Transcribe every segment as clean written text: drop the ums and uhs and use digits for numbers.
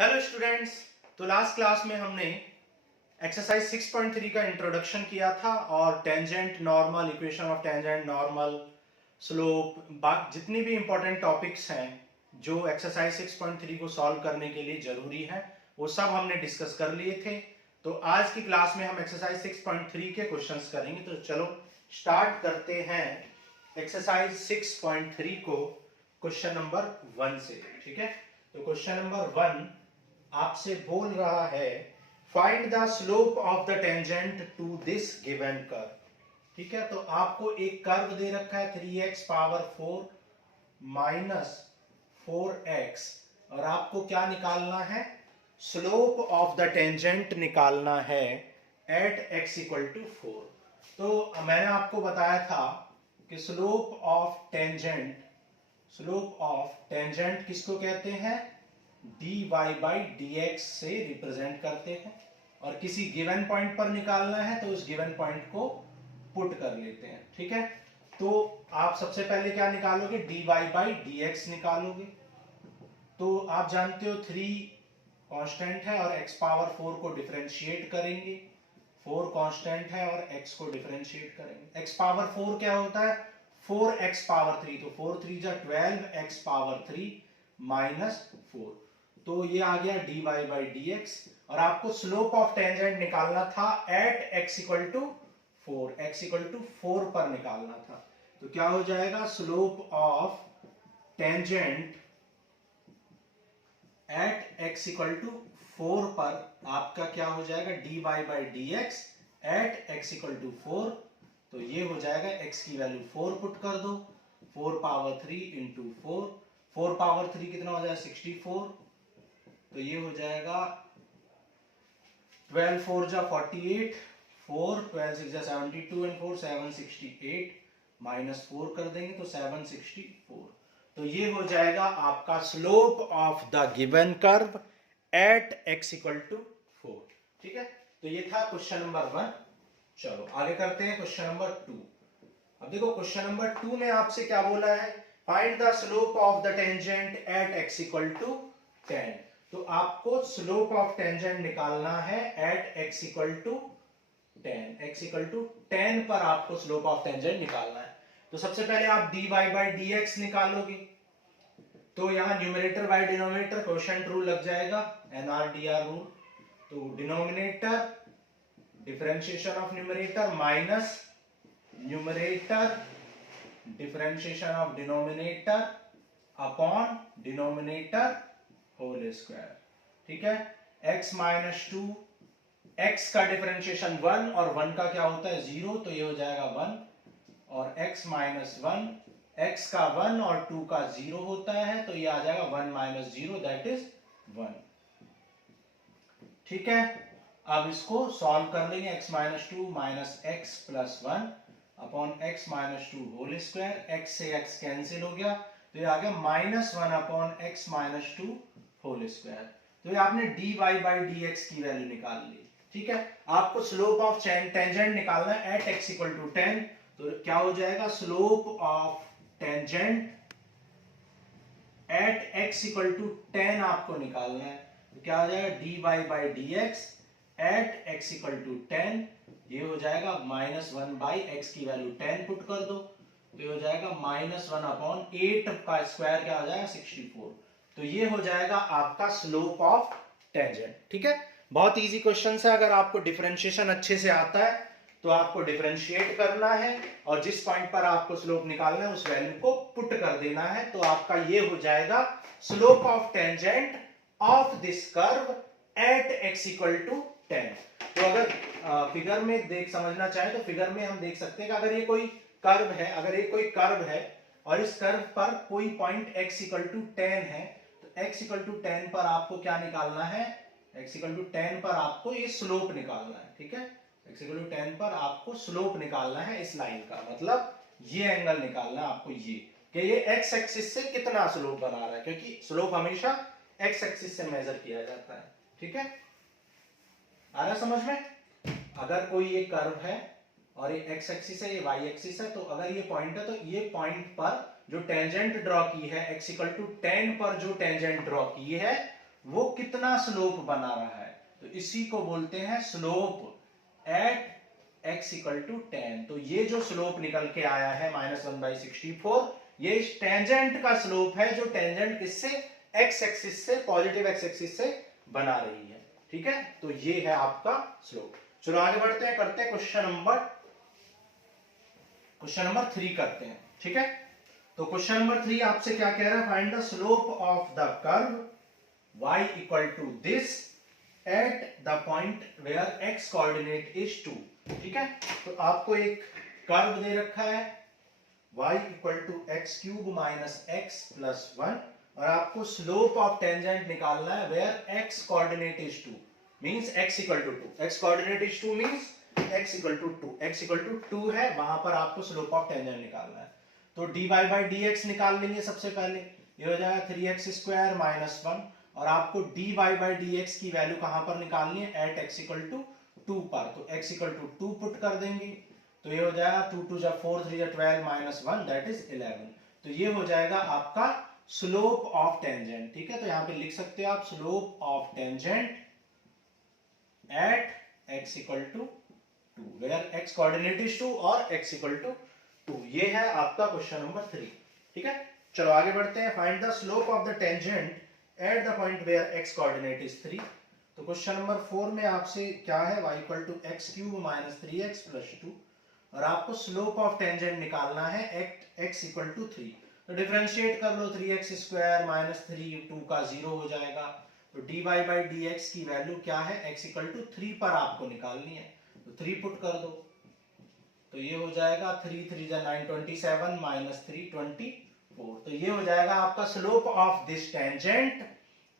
Hello students. तो last class में हमने एक्सरसाइज 6.3 का इंट्रोडक्शन किया था और tangent normal, equation of tangent normal, slope, जितनी भी इंपॉर्टेंट टॉपिक्स हैं जो एक्सरसाइज 6.3 को सॉल्व करने के लिए जरूरी है वो सब हमने डिस्कस कर लिए थे। तो आज की क्लास में हम एक्सरसाइज 6.3 के क्वेश्चंस करेंगे। तो चलो स्टार्ट करते हैं एक्सरसाइज 6.3 को क्वेश्चन नंबर 1 से। ठीक है, तो क्वेश्चन नंबर 1 आपसे बोल रहा है find the slope of the tangent to this given curve. ठीक है, तो आपको एक कर्व दे रखा है 3x पावर 4 माइनस 4x और आपको क्या निकालना है? स्लोप ऑफ द टेंजेंट निकालना है एट x इक्वल टू 4। तो मैंने आपको बताया था कि स्लोप ऑफ टेंजेंट किसको कहते हैं? dy बाई dx से रिप्रेजेंट करते हैं और किसी गिवन पॉइंट पर निकालना है तो उस गिवन पॉइंट को पुट कर लेते हैं। ठीक है, तो आप सबसे पहले क्या निकालोगे? dy बाई dx निकालोगे। तो आप जानते हो 3 कांस्टेंट है और x पावर 4 को डिफरेंशिएट करेंगे। 4 कांस्टेंट है और x को डिफरेंशिएट करेंगे। x पावर 4 क्या होता है? 4x पावर 3, तो 4 3 जा 12x पावर 3 माइनस 4, तो ये आ गया dy बाई dx। और आपको स्लोप ऑफ टेंजेंट निकालना था at x equal to 4, x equal to 4 पर निकालना था। तो क्या हो जाएगा? Slope of tangent at x equal to 4 पर आपका क्या हो जाएगा? dy by dx at x equal to 4। तो ये हो जाएगा x की वैल्यू 4 पुट कर दो, 4 पावर 3 इंटू 4, 4 पावर 3 कितना हो जाएगा? 64। तो ये हो जाएगा 12 4 जा 48, 4 12 6 जा 72 एंड 4 768 माइनस 4 कर देंगे तो 764। तो ये हो जाएगा आपका slope of the given curve at x equal to 4। ठीक है, तो ये था क्वेश्चन नंबर 1। चलो आगे करते हैं क्वेश्चन नंबर 2। अब देखो क्वेश्चन नंबर 2 में आपसे क्या बोला है? Find the slope of the tangent at x equal to 10। तो आपको स्लोप ऑफ टेंजेंट निकालना है at x equal to 10। x equal to 10 पर आपको स्लोप ऑफ टेंजेंट निकालना है। तो सबसे पहले आप dy बाई dx निकालोगे, तो यहां numerator by denominator quotient rule लग जाएगा, NRDR रूल। तो denominator differentiation of numerator minus numerator differentiation of denominator upon denominator whole square. ठीक है, x माइनस 2, x का डिफरेंशिएशन 1 और 1 का क्या होता है? 0, तो ये हो जाएगा 1 और x माइनस 1, x का 1 और 2 का 0 होता है तो ये आ जाएगा 1 माइनस 0 दैट इज 1। ठीक है, अब इसको सॉल्व कर लेंगे। x minus 2 minus x plus 1 upon x minus 2 whole square, x से x कैंसिल हो गया तो ये आ गया minus 1 upon x minus 2 whole square. तो ये आपने dy बाई dx की वैल्यू निकाल ली। ठीक है, आपको स्लोप ऑफ टेंजेंट निकालना है एट x इक्वल टू 10। तो क्या हो जाएगा? Slope of tangent at x equal to 10 आपको निकालना है। तो क्या हो जाएगा? dy by dx at x equal to 10, ये हो जाएगा माइनस 1 बाई x की वैल्यू 10 पुट कर दो तो ये हो जाएगा माइनस 1 अपॉन 8 का स्क्वायर क्या हो जाएगा? 64। तो ये हो जाएगा आपका स्लोप ऑफ टेंजेंट। ठीक है, बहुत इजी क्वेश्चन है। अगर आपको डिफरेंशिएशन अच्छे से आता है तो आपको डिफरेंशिएट करना है और जिस पॉइंट पर आपको स्लोप निकालना है उस वैल्यू को पुट कर देना है। तो आपका ये हो जाएगा slope of tangent of this curve at x equal to 10। तो अगर फिगर में समझना चाहे तो फिगर में हम देख सकते हैं कि अगर ये कोई कर्व है, और इस कर्व पर कोई पॉइंट x इक्वल टू 10 है तो x इक्वल टू 10 पर आपको क्या निकालना है? x इक्वल टू 10 पर आपको ये स्लोप निकालना है। ठीक है, x इक्वल टू 10 पर आपको स्लोप निकालना है इस लाइन का, मतलब ये एंगल निकालना है आपको, ये कि ये x एक्सिस से कितना स्लोप बना रहा है, क्योंकि स्लोप हमेशा x एक्सिस से मेजर किया जाता है। ठीक है, आ रहा समझ में? अगर कोई ये कर्व है और ये x एक्सिस है, ये y एक्सिस है, तो अगर ये पॉइंट है तो ये पॉइंट पर जो टेंजेंट ड्रॉ की है x इक्वल टू 10 पर जो टेंजेंट ड्रॉ की है वो कितना स्लोप बना रहा है, तो इसी को बोलते हैं slope at x equal to 10। तो ये जो स्लोप निकल के आया है -1/64, ये इस टेंजेंट का स्लोप है जो टेंजेंट किससे, x एक्सिस से, पॉजिटिव x एक्सिस से बना रही है। ठीक है, तो ये है आपका स्लोप। चलो आगे बढ़ते हैं, करते हैं क्वेश्चन नंबर 3 करते हैं। ठीक है, तो क्वेश्चन नंबर 3 आपसे क्या कह रहा है, find the slope of the curve y equal to this at the point where x coordinate is 2। ठीक है, तो आपको एक कर्व दे रखा है y equal to x cube minus x plus 1, और आपको स्लोप ऑफ टेंजेंट निकालना है where x coordinate is 2 means x equal to 2। x coordinate is 2 means x equal to 2, x equal to 2 है, वहां पर आपको स्लोप ऑफ टेंजेंट निकालना है। तो dy बाई dx निकाल लेंगे सबसे पहले, ये हो जाएगा 3x स्क्वायर माइनस 1, और आपको dy बाई dx की वैल्यू कहां पर निकालनी है, एट x इक्वल टू 2 पर। तो x इक्वल टू 2 पुट कर देंगे, तो ये हो जाएगा 2 2 जा 4 3 जा 12 माइनस 1 दैट इज 11। तो ये हो जाएगा आपका स्लोप ऑफ टेंजेंट। ठीक है, तो यहां पे लिख सकते हो आप slope of tangent at x equal to 2 where x coordinate is 2 और x इक्वल टू 2। ये है आपका क्वेश्चन नंबर 3। ठीक है, चलो आगे बढ़ते हैं, find the slope of the tangent at the point where x coordinate is 3। तो क्वेश्चन नंबर 4 में आपसे क्या है, y equal to x cube minus 3x plus 2, और आपको स्लोप ऑफ टेंजेंट निकालना है एट x इक्वल टू 3। तो डिफरेंशिएट कर लो, 3x स्क्वायर माइनस 3 2 का 0 हो जाएगा। तो dy बाई dx की वैल्यू क्या है, x इक्वल टू 3 पर आपको निकालनी है, तो 3 पुट कर दो, तो ये हो जाएगा 3 3 जा 9 27 माइनस 3 24। तो ये हो जाएगा आपका slope of this tangent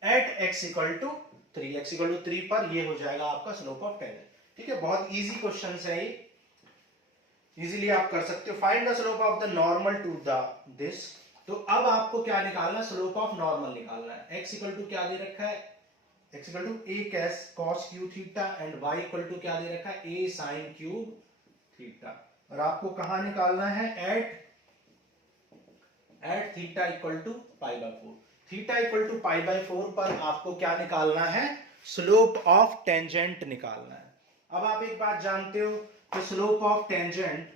at x equal to 3, x equal to 3 पर ये हो जाएगा आपका स्लोप ऑफ टेंजेंट। ठीक है, बहुत इजी क्वेश्चन है ये, इजीली आप कर सकते हो। Find the slope of the normal to the this. तो अब आपको क्या निकालना है, स्लोप ऑफ नॉर्मल निकालना है। x इक्वल टू क्या दे रखा है, x equal to a cos cube theta, and y equal to क्या दे रखा है, a sin क्यूब थीटा, और आपको कहां निकालना है, at theta equal to pi by 4। Theta equal to pi by 4 पर आपको क्या निकालना है, स्लोप ऑफ टेंजेंट निकालना है। अब आप एक बात जानते हो, तो slope of tangent,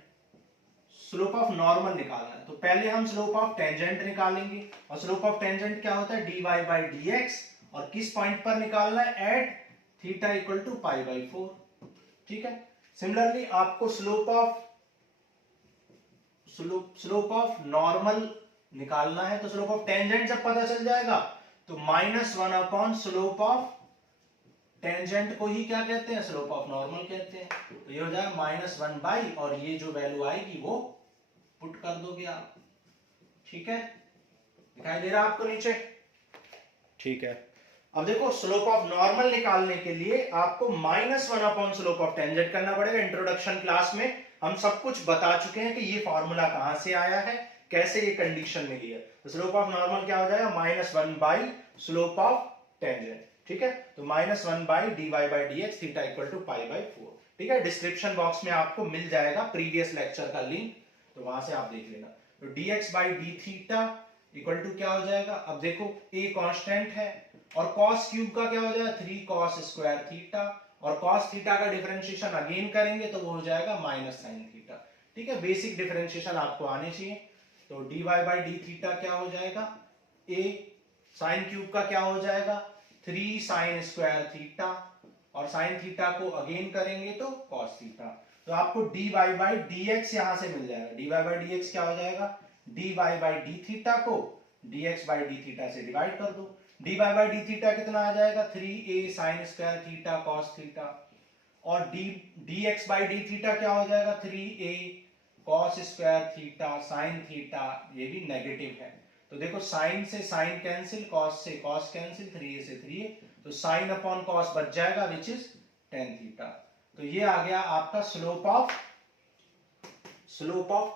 slope of normal निकालना है, तो पहले हम स्लोप ऑफ टेंजेंट निकालेंगे, और स्लोप ऑफ टेंजेंट क्या होता है, dy बाई dx, और किस पॉइंट पर निकालना है, at theta equal to pi by 4। ठीक है, सिमिलरली आपको स्लोप ऑफ नॉर्मल निकालना है, तो स्लोप ऑफ टेंजेंट जब पता चल जाएगा तो -1 अपॉन स्लोप ऑफ टेंजेंट को ही क्या कहते हैं, स्लोप ऑफ नॉर्मल कहते हैं। तो ये हो जाएगा -1 बाई, और ये जो वैल्यू आएगी वो पुट कर दोगे आप। ठीक है, दिखाई दे रहा है आपको नीचे। ठीक है, अब देखो स्लोप ऑफ नॉर्मल निकालने के लिए आपको -1 अपॉन स्लोप ऑफ टेंजेंट करना पड़ेगा। इंट्रोडक्शन क्लास में हम सब कुछ बता चुके हैं कि ये फॉर्मूला कहां से आया है, कैसे ये कंडीशन मिली है। तो स्लोप ऑफ नॉर्मल क्या हो जाएगा, -1 बाई स्लोप ऑफ टेंजेंट। ठीक है, तो -1 by dy by dx theta equal to pi by 4। ठीक है, डिस्क्रिप्शन बॉक्स में आपको मिल जाएगा प्रीवियस लेक्चर का लिंक, तो वहां से आप देख लेना। तो dx by D theta equal to क्या हो जाएगा, अब देखो a कांस्टेंट है, और cos क्यूब का क्या हो जाएगा, 3 cos स्क्वायर थीटा, और cos थीटा का डिफरेंशिएशन अगेन करेंगे तो वो हो जाएगा माइनस sin थीटा। ठीक है, बेसिक डिफरेंशिएशन आपको आने चाहिए। तो dy बाई डी थीटा क्या हो जाएगा, a sin क्यूब का क्या हो जाएगा, 3 sin स्क्वायर थीटा, और sin थीटा को अगेन करेंगे तो cos थीटा। तो आपको dy बाई dx यहां से मिल जाएगा। dy बाई dx क्या हो जाएगा, dy बाई डी थीटा को dx बाई डी थीटा से डिवाइड कर दो। dy बाई डी थीटा कितना आ जाएगा, 3a sin square theta cos theta, और dx बाई डी थीटा क्या हो जाएगा, 3a cos square theta sin theta, ये भी नेगेटिव है। तो देखो sin से sin कैंसिल, cos से cos कैंसिल, 3a से 3a, तो sin अपॉन cos बच जाएगा विच इज tan थीटा। तो ये आ गया आपका स्लोप ऑफ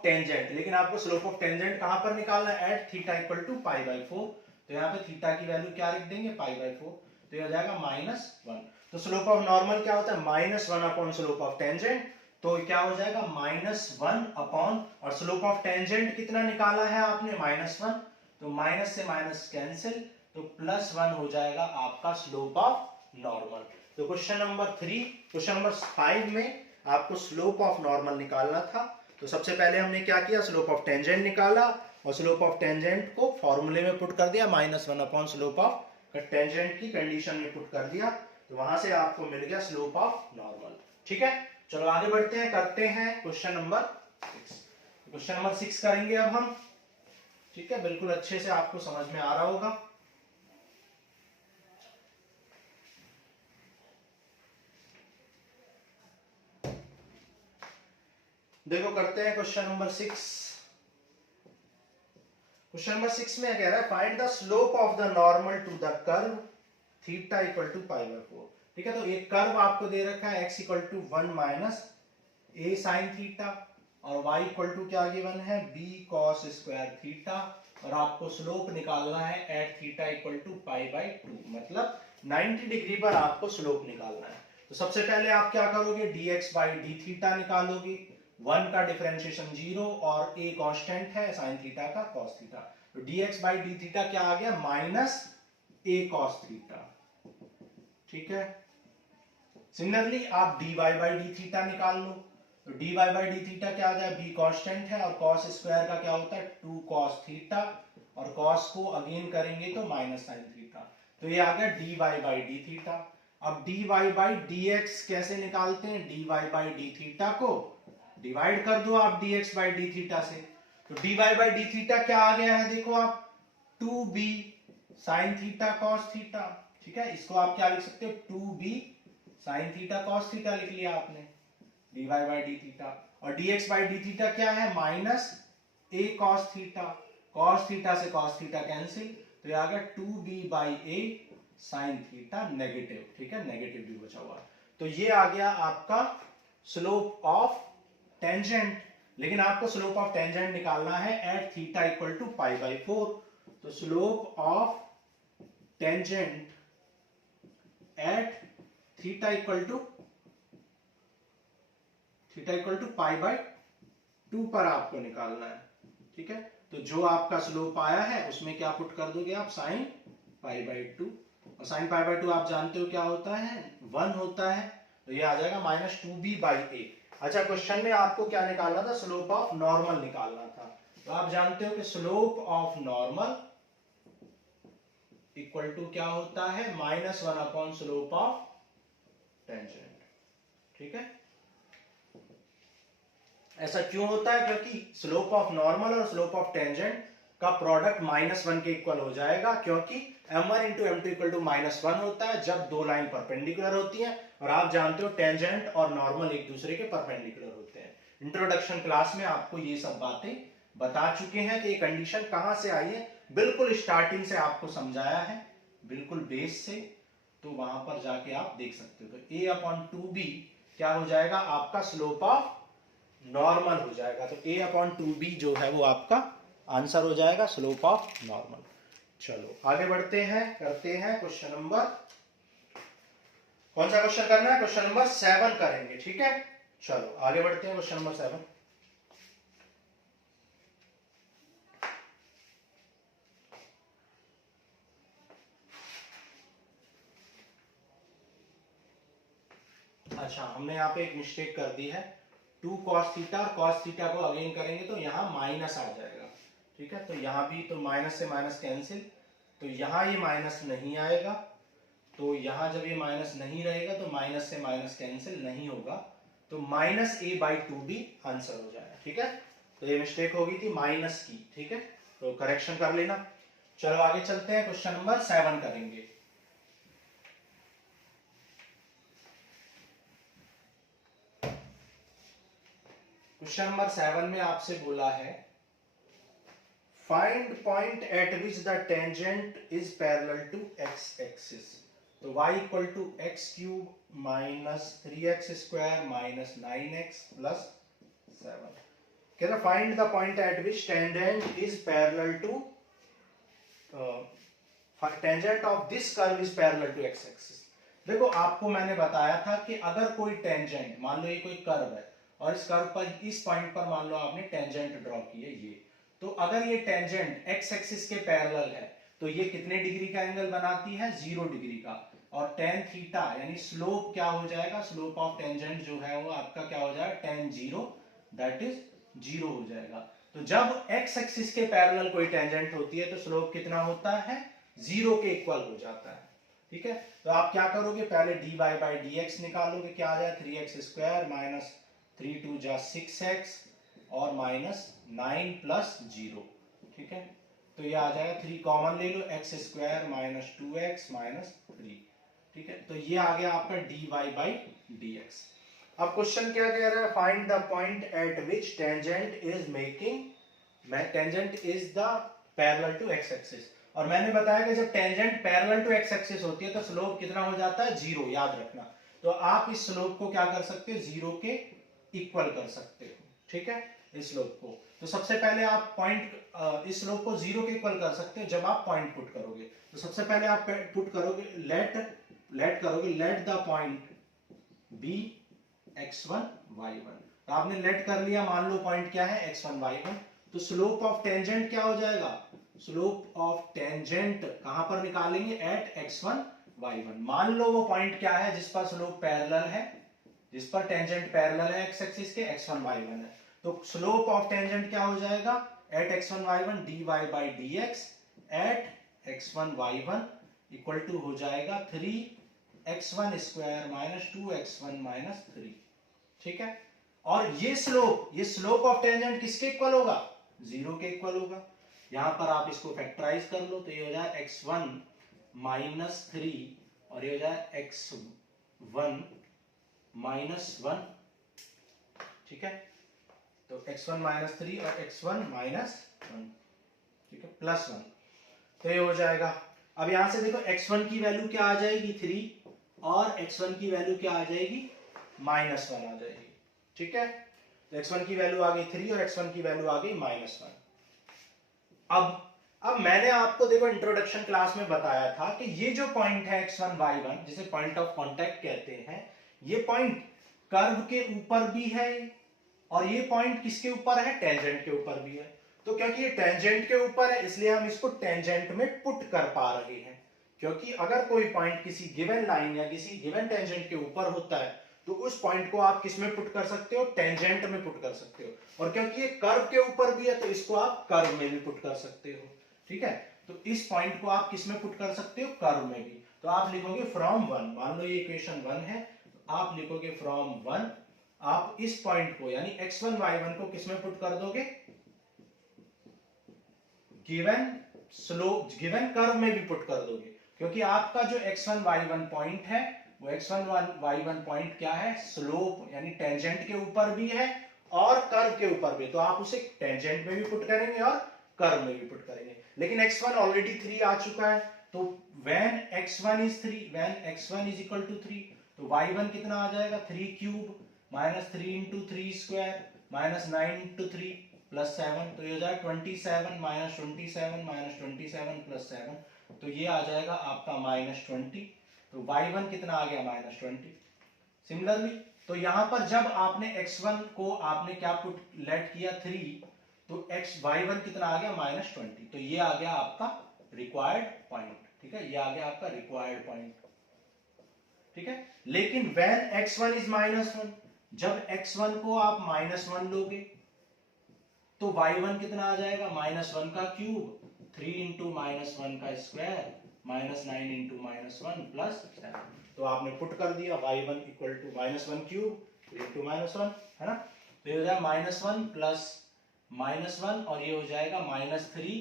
टेंजेंट। लेकिन आपको स्लोप ऑफ टेंजेंट कहां पर निकालना है, at theta equal to pi by 4। तो यहाँ पे थीटा की वैल्यू क्या लिख देंगे, पाई बाय 4, तो ये हो जाएगा -1। तो स्लोप ऑफ नॉर्मल क्या होता है, -1 अपॉन स्लोप ऑफ टेंजेंट, तो क्या हो जाएगा -1 अपॉन, और स्लोप ऑफ टेंजेंट कितना निकाला है आपने, -1, तो माइनस से माइनस कैंसिल, तो +1 हो जाएगा आपका स्लोप ऑफ नॉर्मल। तो क्वेश्चन नंबर 3, क्वेश्चन नंबर 5 में आपको स्लोप ऑफ नॉर्मल निकालना था। तो सबसे पहले हमने क्या किया, स्लोप ऑफ टेंजेंट निकाला और स्लोप ऑफ टेंजेंट को फॉर्मूले में पुट कर दिया, -1 अपॉन स्लोप ऑफ टेंजेंट की कंडीशन में पुट कर दिया, तो वहां से आपको मिल गया स्लोप ऑफ नॉर्मल। ठीक है, चलो आगे बढ़ते हैं, करते हैं क्वेश्चन नंबर 6। क्वेश्चन नंबर 6 करेंगे अब हम। ठीक है, बिल्कुल अच्छे से आपको समझ में आ रहा होगा। देखो करते हैं क्वेश्चन नंबर 6। क्वेश्चन नंबर 6 में कह रहा है find the slope of the normal to the curve theta equal to π/4। ठीक है, तो एक कर्व आपको दे रखा है x equal to 1 minus a sine theta और y इक्वल टू क्या गिवन है, b cos स्क्वायर थीटा, और आपको स्लोप निकालना है एट थीटा इक्वल टू π/2, मतलब 90 डिग्री पर आपको स्लोप निकालना है। तो सबसे पहले आप क्या करोगे, dx बाई डी थीटा निकालोगे, 1 का डिफरेंशिएशन 0 और a कांस्टेंट है साइन थीटा का cos थीटा, तो dx बाई डी थीटा क्या आ गया, माइनस a cos थीटा। ठीक है, सिमिलरली आप dy बाई डी थीटा निकाल लो, तो dy बाई डी थीटा क्या आ जाए, b कांस्टेंट है और cos स्क्वायर का क्या होता है 2 cos थीटा, और cos को अगेन करेंगे तो माइनस साइन थीटा, तो ये आ गया dy बाई डी थीटा। अब dy बाई dx कैसे निकालते हैं, dy बाई डी थीटा को डिवाइड कर दो आप dx बाई डी थीटा से, तो dy बाई डी थीटा क्या आ गया है, देखो आप 2b sine theta cos theta. ठीक है, इसको आप क्या लिख सकते हो, 2b sine theta cos theta लिख लिया आपने, dy बाई डी थीटा, और dx बाई डी थीटा क्या है, minus a cos theta, cos theta से cos थीटा कैंसिल, तो ये आ गया 2b by a sine theta negative. ठीक है, नेगेटिव भी बचा हुआ, तो ये आ गया आपका स्लोप ऑफ टेंजेंट। लेकिन आपको स्लोप ऑफ टेंजेंट निकालना है एट थीटा इक्वल टू π/4, तो slope of tangent at theta equal to π/2 पर आपको निकालना है। ठीक है, तो जो आपका स्लोप आया है उसमें क्या पुट कर दोगे आप, साइन π/2, और साइन π/2 आप जानते हो क्या होता है, 1 होता है, तो ये आ जाएगा -2b बाई a। अच्छा, क्वेश्चन में आपको क्या निकालना था, स्लोप ऑफ नॉर्मल निकालना था, तो आप जानते हो कि slope of normal equal to क्या होता है, -1 अपॉन स्लोप ऑफ टेंजेंट। ठीक है, ऐसा क्यों होता है, क्योंकि स्लोप ऑफ नॉर्मल और स्लोप ऑफ टेंजेंट का प्रोडक्ट -1 के इक्वल हो जाएगा, क्योंकि m1 into m2 equal to -1 होता है जब दो लाइन परपेंडिकुलर होती हैं, और आप जानते हो टेंजेंट और नॉर्मल एक दूसरे के परपेंडिकुलर होते हैं। इंट्रोडक्शन क्लास में आपको ये सब बातें बता चुके हैं कि ये कंडीशन कहां से आई है, बिल्कुल स्टार्टिंग से आपको समझाया है, बिल्कुल बेस से, तो वहां पर जाके आप देख सकते हो। तो a/2b क्या हो जाएगा, आपका स्लोप ऑफ नॉर्मल हो जाएगा, तो a/2b जो है वो आपका आंसर हो जाएगा, स्लोप ऑफ नॉर्मल। चलो आगे बढ़ते हैं, करते हैं क्वेश्चन नंबर, कौन सा क्वेश्चन करना है, क्वेश्चन नंबर 7 करेंगे। ठीक है, चलो आगे बढ़ते हैं, क्वेश्चन नंबर 7। अच्छा, हमने यहाँ पे एक मिस्टेक कर दी है, 2 cos थीटा और cos थीटा को अगेन करेंगे तो यहाँ माइनस आ जाएगा। ठीक है, तो यहाँ भी तो माइनस से माइनस कैंसिल, तो यहाँ ये माइनस नहीं आएगा, तो यहाँ जब ये माइनस नहीं रहेगा तो माइनस से माइनस कैंसिल नहीं होगा, तो -a/2b आंसर हो जाएगा। ठीक है, तो ये मिस्टेक हो गई थी माइनस की। ठीक है, तो करेक्शन कर लेना। चलो आगे चलते हैं, क्वेश्चन नंबर 7 करेंगे। क्वेश्चन नंबर 7 में आपसे बोला है find point at which the tangent is parallel to x axis, तो y equal to x³ minus 3x square minus 9x plus 7। कह रहा find the point at which tangent is parallel to tangent of this curve is parallel to x axis. देखो आपको मैंने बताया था कि अगर कोई टेंजेंट, मान लो ये कोई कर्व है और इस कर्व पर, इस पॉइंट पर मान लो आपने टेंजेंट ड्रॉ की है ये, तो अगर ये टेंजेंट x एक्सिस के पैरेलल है तो ये कितने डिग्री का एंगल बनाती है, 0 डिग्री का। और tan थीटा यानी स्लोप क्या हो जाएगा, स्लोप ऑफ टेंजेंट जो है वो आपका क्या हो जाएगा, tan 0 दैट इज 0 हो जाएगा। तो जब x एक्सिस के पैरेलल कोई टेंजेंट होती है तो स्लोप कितना होता है, 0 के इक्वल हो जाता है। ठीक है, तो आप क्या करोगे, पहले dy बाई dx निकालोगे, क्या आ जाए 3x स्क्वायर माइनस 3 2 जा 6x और माइनस 9 प्लस 0। ठीक है, तो ये आ जाएगा 3 कॉमन ले लो, x square minus 2x minus 3। ठीक है, तो ये आ गया आपका dy बाई dx। अब क्वेश्चन क्या कह रहा है, find the point at which tangent is making, tangent is the parallel to x axis. और मैंने बताया कि जब tangent parallel to x axis होती है तो स्लोप कितना हो जाता है, 0, याद रखना। तो आप इस स्लोप को क्या कर सकते हो, 0 के इक्वल कर सकते हो। ठीक है, इस स्लोप को, तो सबसे पहले आप पॉइंट, इस स्लोप को 0 के इक्वल कर सकते हो जब आप पॉइंट पुट करोगे। तो सबसे पहले आप पुट करोगे, late the point be x1 y1। तो आपने लेट कर लिया, मान लो पॉइंट क्या है, x1 y1। तो स्लोप ऑफ टेंजेंट क्या हो जाएगा, स्लोप ऑफ टेंजेंट कहां पर निकालेंगे, एट x1 y1। मान लो वो पॉइंट क्या है जिस पर स्लोप पैरेलल है, जिस पर टेंजेंट पैरेलल है x एक्सिस के, x1 y1 है। तो स्लोप ऑफ टेंजेंट क्या हो जाएगा, at x1 y1 dy by dx at x1 y1 equal to हो जाएगा 3x1 square minus 2x1 minus 3। ठीक है, और ये स्लोप ऑफ टेंजेंट किसके इक्वल होगा, 0 के इक्वल होगा। यहां पर आप इसको फैक्टराइज कर लो, तो ये हो जाए x1 माइनस 3 और ये हो जाए x1 माइनस 1। ठीक है, तो x1 माइनस 3 और x1 माइनस 1, ठीक है, प्लस 1। तो ये हो जाएगा, अब यहां से देखो x1 की वैल्यू क्या आ जाएगी, 3, और x1 की वैल्यू क्या आ जाएगी, माइनस 1 आ जाएगी। ठीक है, तो x1 की वैल्यू आ गई 3 और x1 की वैल्यू आ गई माइनस 1। अब मैंने आपको देखो इंट्रोडक्शन क्लास में बताया था कि ये जो पॉइंट है x1 y1, जिसे पॉइंट ऑफ कांटेक्ट कहते हैं, ये पॉइंट कर्व के ऊपर भी है और ये पॉइंट किसके ऊपर है, टेंजेंट के ऊपर भी है। तो क्योंकि ये टेंजेंट के ऊपर है इसलिए हम इसको टेंजेंट में पुट कर पा रहे हैं, क्योंकि अगर कोई पॉइंट किसी गिवन लाइन या किसी गिवन टेंजेंट के ऊपर होता है तो उस पॉइंट को आप किस में पुट कर सकते हो, टेंजेंट में पुट कर सकते हो। और क्योंकि ये कर्व के ऊपर भी है तो इसको आप कर्व में भी पुट कर सकते हो। ठीक है, तो इस पॉइंट को आप किस में पुट कर सकते हो, कर्व में भी। तो आप लिखोगे फ्रॉम 1, मान लो ये इक्वेशन 1 है, तो आप लिखोगे फ्रॉम 1, आप इस पॉइंट को यानी x1 y1 को किस में पुट कर दोगे, गिवन कर्व में भी पुट कर दोगे, क्योंकि आपका जो x1 y1 पॉइंट है वो x1 y1 पॉइंट क्या है, स्लोप यानी टेंजेंट के ऊपर भी है और कर्व के ऊपर भी। तो आप उसे टेंजेंट में भी पुट करेंगे और कर्व में भी पुट करेंगे। लेकिन x1 ऑलरेडी 3 आ चुका है, तो when x1 is 3, when x1 is equal to 3, तो y1 कितना आ जाएगा, 3 cube minus 3 into 3 square minus 9 into 3 plus 7। तो ये हो जाएगा 27 माइनस 27 माइनस 27 प्लस 7, तो ये आ जाएगा आपका माइनस 20। तो y1 कितना आ गया, माइनस 20। सिमिलरली तो यहां पर जब आपने x1 को आपने क्या पुट लेट किया 3, तो y1 कितना आ गया, माइनस 20। तो ये आ गया आपका रिक्वायर्ड पॉइंट। ठीक है, ये आ गया आपका रिक्वायर्ड पॉइंट। ठीक है, लेकिन when x1 is -1, जब x1 को आप -1 लोगे तो y1 कितना आ जाएगा, -1 का क्यूब 3 इंटू -1 का स्क्वायर माइनस 9 इंटू -1 प्लस 7। तो आपने पुट कर दिया y1 equal to -1 cube 3 into -1, है ना। तो ये हो जाएगा -1 प्लस -1 और ये हो जाएगा -3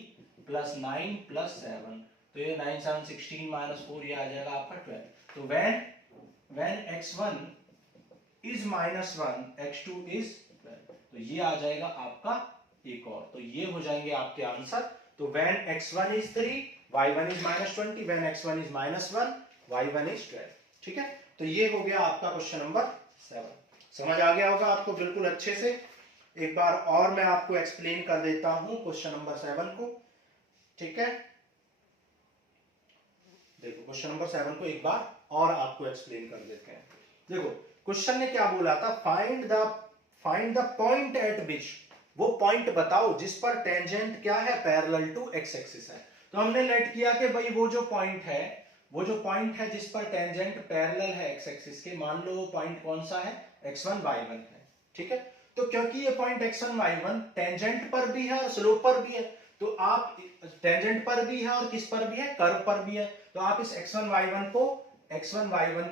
प्लस 9 प्लस 7। तो ये 9 7 16 -4, ये आ जाएगा आपका 12। तो when x1 is -1 x2 is 12, तो ये आ जाएगा आपका एक और। तो ये हो जाएंगे आपके आंसर। तो when x1 is 3 y1 is -20, when x1 is -1 y1 is 12। ठीक है, तो ये हो गया आपका क्वेश्चन नंबर 7। समझ आ गया होगा आपको बिल्कुल अच्छे से। एक बार और मैं आपको एक्सप्लेन कर देता हूं क्वेश्चन नंबर 7 को। ठीक है, देखो क्वेश्चन नंबर 7 को एक बार और आपको एक्सप्लेन कर देते हैं। देखो क्वेश्चन ने क्या बोला था, फाइंड द पॉइंट एट विच, वो पॉइंट बताओ जिस पर टेंजेंट क्या है, पैरेलल टू एक्स एक्सिस है। तो हमने लेट किया कि भाई वो जो पॉइंट है जिस पर टेंजेंट पैरेलल है एक्स एक्सिस के, मान लो वो पॉइंट कौन सा है, x1 y1 है, ठीक है। तो क्योंकि ये पॉइंट x1 y1 टेंजेंट पर भी है और स्लोप पर भी है, तो आप टेंजेंट पर भी है और किस पर भी है, कर्व पर भी है, तो आप इस x1 y1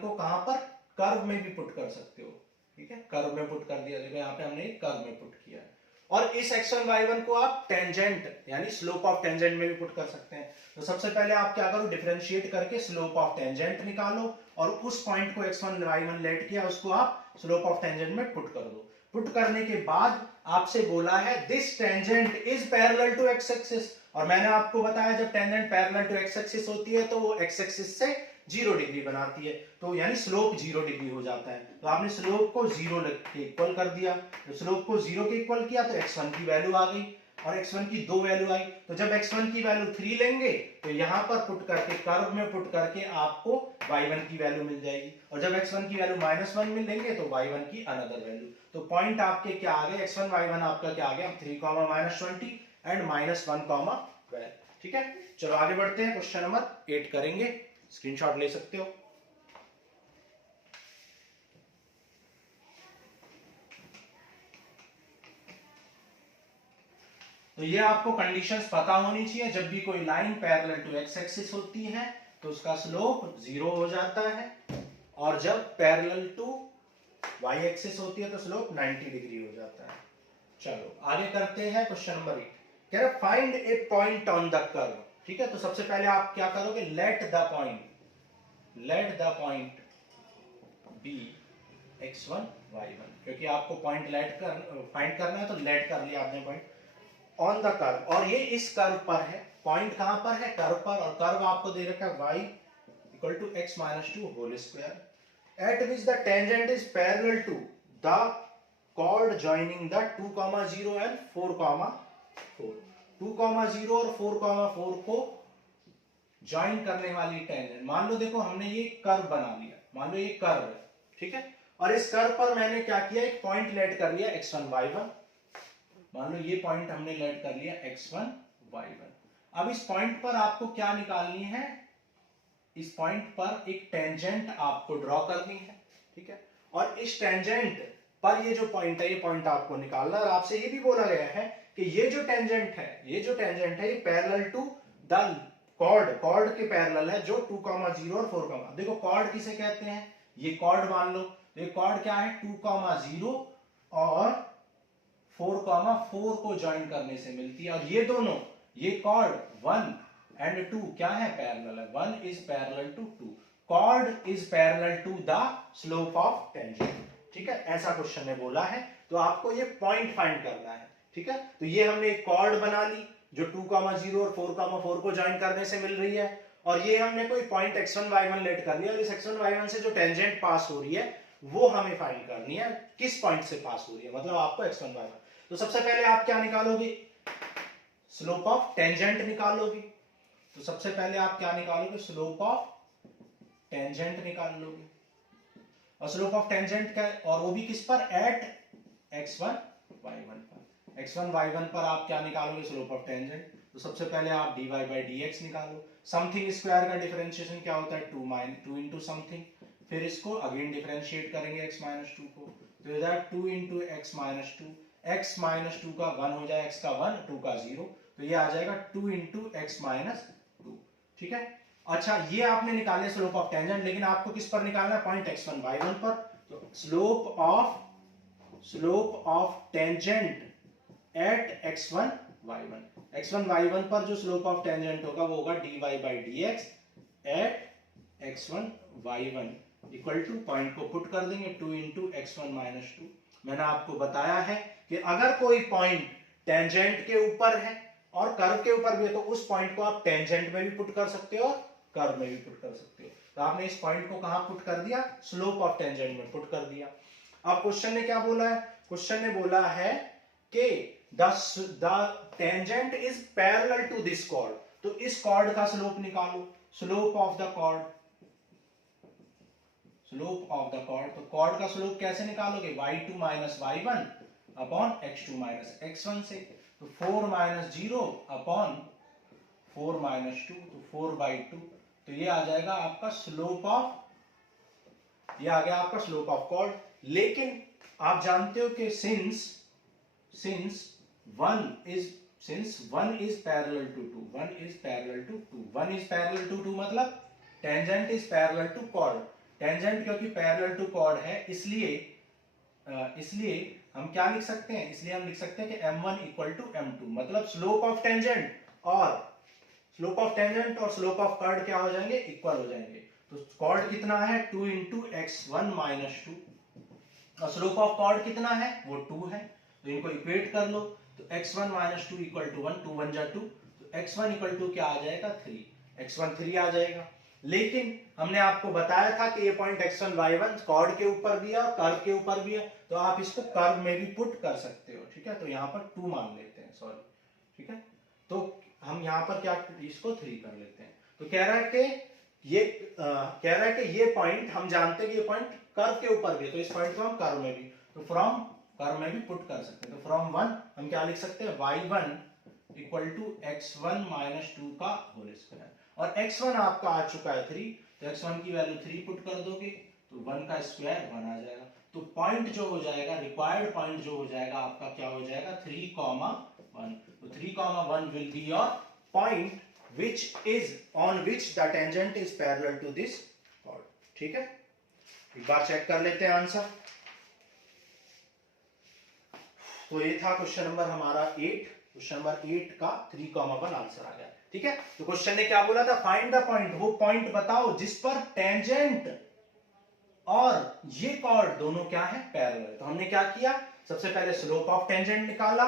को कहां पर, कर्व में भी पुट कर सकते हो, ठीक है, कर्व में पुट कर दिया। देखो यहाँ पे हमने कर्व में पुट किया है। और इस x1 y1 को आप टेंजेंट यानी स्लोप ऑफ टेंजेंट में भी पुट कर सकते हैं। तो सबसे पहले आप क्या करो, डिफरेंशिएट करके स्लोप ऑफ टेंजेंट निकालो और उस पॉइंट को x1 y1 लेट किया उसको आप स्लोप ऑफ टेंजेंट में पुट कर दो। पुट करने के बाद आपसे बोला है this tangent is parallel to x axis, और मैंने आपको बताया जब tangent parallel to x axis होती है तो वो एक्स एक्सिस से 0 डिग्री बनाती है, तो यानी स्लोप 0 डिग्री हो जाता है। तो आपने स्लोप को 0 के इक्वल कर दिया, तो स्लोप को 0 के इक्वल किया तो x1 की वैल्यू आ गई और x1 की 2 वैल्यू आई। तो जब x1 की वैल्यू 3 लेंगे तो यहां पर पुट करके कर्व में पुट करके आपको y1 की वैल्यू मिल जाएगी, और जब x1 की वैल्यू -1 मिल लेंगे तो y1 की अनदर वैल्यू। तो पॉइंट आपके क्या आ गए, x1 y1 आपका क्या आ गया, 3, -20 एंड -1, 12। ठीक है, चलो आगे बढ़ते हैं, क्वेश्चन नंबर 8 करेंगे, स्क्रीनशॉट ले सकते हो। तो ये आपको कंडीशंस पता होनी चाहिए, जब भी कोई line parallel to x axis होती है तो उसका स्लोप 0 हो जाता है, और जब पैरेलल टू वाई एक्सिस होती है तो स्लोप 90 डिग्री हो जाता है। चलो आगे करते हैं, क्वेश्चन नंबर 8 कह रहा find A point on the curve. ठीक है, तो सबसे पहले आप क्या करोगे, late the point be x1 y1, क्योंकि आपको पॉइंट फाइंड करना है तो लेट कर लिया आपने पॉइंट ऑन द कर्व, और ये इस कर्व पर है, पॉइंट कहां पर है, कर्व पर, और कर्व आपको दे रखा है y equal to x minus 2 whole square at which the tangent is parallel to the chord joining the 2, 0 and 4, 4। 2, 0 और 4, 4 को ज्वाइन करने वाली टेंजेंट, मान लो देखो हमने ये कर्व बना लिया, मान लो ये कर्व है, ठीक है, और इस कर्व पर मैंने क्या किया, एक पॉइंट लेट कर लिया x1 y1, मान लो ये पॉइंट हमने लेट कर लिया x1 y1। अब इस पॉइंट पर आपको क्या निकालनी है, इस पॉइंट पर एक टेंजेंट आपको ड्रॉ करनी है, ठीक है, और इस टेंजेंट पर ये जो पॉइंट है, ये पॉइंट आपको निकालना है, और आपसे ये भी बोला गया है कि ये जो टेंजेंट है ये पैरेलल टू द कॉर्ड के पैरेलल है, जो 2, 0 और 4, देखो कॉर्ड किसे कहते हैं, ये कॉर्ड मान लो, तो ये कॉर्ड क्या है, 2, 0 और 4, 4 को ज्वाइन करने से मिलती है, और ये दोनों, ये कॉर्ड 1 एंड 2 क्या है, पैरेलल है, 1 is parallel to 2, chord is parallel to the slope of tangent. ठीक है, ऐसा क्वेश्चन ने बोला है, तो आपको ये पॉइंट फाइंड करना है। ठीक है, तो ये हमने एक कॉर्ड बना ली जो 2, 0 और 4, 4 को ज्वाइन करने से मिल रही है, और ये हमने कोई पॉइंट x1 y1 लेट कर लिया, और इस x1 y1 से जो टेंजेंट पास हो रही है वो हमें फाइंड करनी है, किस पॉइंट से पास हो रही है, मतलब आपको x1 y1। तो सबसे पहले आप क्या निकालोगे, स्लोप ऑफ टेंजेंट निकालोगे, तो सबसे पहले आप क्या निकालोगे, स्लोप ऑफ टेंजेंट निकाल लोगे, और स्लोप ऑफ टेंजेंट का, और वो भी किस पर, एट x1 y1 पर, x1 y1 पर आप क्या निकालोगे, स्लोप ऑफ टेंजेंट। तो सबसे पहले आप dy by dx निकालो, समथिंग स्क्वायर का डिफरेंशिएशन क्या होता है, 2 इंटू समथिंग, फिर इसको अगेन डिफरेंशिएट करेंगे x माइनस 2 को, तो इधर 2 into x minus 2, x minus 2 का 1 हो जाए, x का 1, 2 का 0, तो ये आ जाएगा 2 इंटू x माइनस 2। ठीक है, अच्छा ये आपने निकाले स्लोप ऑफ टेंजेंट, लेकिन आपको किस पर निकालना है, पॉइंट x1 y1 पर, तो slope of tangent eight x1 y1 पर जो स्लोप ऑफ टेंजेंट होगा वो होगा dy by dx at x1 y1 equal to, point को पुट कर देंगे 2 इंटू x1 माइनस 2। मैंने आपको बताया है कि अगर कोई पॉइंट टेंजेंट के ऊपर है और कर्व के ऊपर भी है तो उस पॉइंट को आप टेंजेंट में भी पुट कर सकते हो और कर्व में भी पुट कर सकते हो। तो आपने इस पॉइंट को कहां पुट कर दिया, स्लोप ऑफ टेंजेंट में पुट कर दिया। अब क्वेश्चन ने क्या बोला है, क्वेश्चन ने बोला है कि the tangent is parallel to this chord, तो इस कॉर्ड का स्लोप निकालो, स्लोप ऑफ द कॉर्ड, तो कॉर्ड का स्लोप कैसे निकालोगे, y2 minus y1 upon x2 minus x1 से, तो 4 माइनस 0 अपॉन 4 माइनस 2 तो 4/2, तो ये आ जाएगा आपका स्लोप ऑफ, ये आ गया आपका स्लोप ऑफ कॉर्ड। लेकिन आप जानते हो कि since 1 is parallel to 2, 1 is parallel to 2, 1 is parallel to 2 मतलब tangent is parallel to chord. Tangent क्योंकि पैरेलल टू कॉर्ड है, इसलिए हम क्या लिख सकते हैं, इसलिए हम लिख सकते हैं कि m1 इक्वल टू m2, मतलब स्लोप ऑफ टेंजेंट और स्लोप ऑफ कॉर्ड क्या हो जाएंगे, इक्वल हो जाएंगे। तो कॉर्ड कितना है 2 इंटू x1 माइनस 2 और स्लोप ऑफ कॉर्ड कितना है वो 2 है, तो इनको इक्वेट कर लो। तो x1 माइनस 2 इक्वल टू 1, 2 1 जा 2, तो x1 इक्वल टू क्या आ जाएगा 3, x1 3 आ जाएगा। लेकिन हमने आपको बताया था कि ये पॉइंट x1 y1 कॉर्ड के ऊपर भी है और कर्व के ऊपर भी है, तो आप इसको कर्व में भी पुट कर सकते हो, ठीक है। तो यहाँ पर 2 मान लेते हैं, सॉरी, ठीक है। तो हम यहाँ पर क्या इसको 3 कर लेते हैं। तो कह रहा है कि ये पॉइंट हम जानते हैं कि ये पॉइंट कर्व के ऊपर भी है, तो इस पॉइंट को हम कर्व में भी, तो फ्रॉम कर्व में भी पुट कर सकते हैं। तो फ्रॉम 1 हम क्या लिख सकते हैं, y1 equal to x1 minus 2 का होल स्क्वायर, और x1 आपका आ चुका है 3, तो x1 की वैल्यू 3 पुट कर दोगे तो 1 का स्क्वायर 1 आ जाएगा। तो पॉइंट जो हो जाएगा, रिक्वायर्ड पॉइंट जो हो जाएगा आपका क्या हो जाएगा 3,1। तो 3,1 will be your point on which the tangent is parallel to this chord, ठीक है। एक बार चेक कर लेते हैं आंसर। तो ये था क्वेश्चन नंबर हमारा 8, क्वेश्चन नंबर 8 का 3,1 आंसर आ गया, ठीक है। तो क्वेश्चन ने क्या बोला था, फाइंड द पॉइंट, वो पॉइंट बताओ जिस पर टेंजेंट और ये कॉर्ड दोनों क्या है, पैरेलल। तो हमने क्या किया, सबसे पहले स्लोप ऑफ टेंजेंट निकाला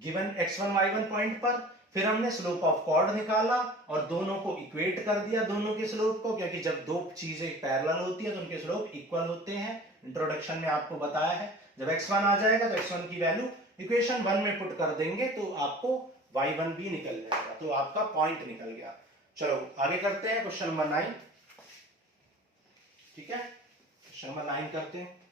गिवन x1 y1 पॉइंट पर, फिर हमने स्लोप ऑफ कॉर्ड निकाला और दोनों को इक्वेट कर दिया, दोनों के स्लोप को, क्योंकि जब दो चीजें पैरेलल होती है तो उनके स्लोप इक्वल होते हैं। इंट्रोडक्शन में आपको बताया है, जब x1 आ जाएगा तो x1 की वैल्यू इक्वेशन 1 में पुट कर देंगे तो आपको y1 भी निकल जाएगा, तो आपका पॉइंट निकल गया। चलो आगे करते हैं क्वेश्चन नंबर 9, ठीक है। क्वेश्चन नंबर 9 करते हैं।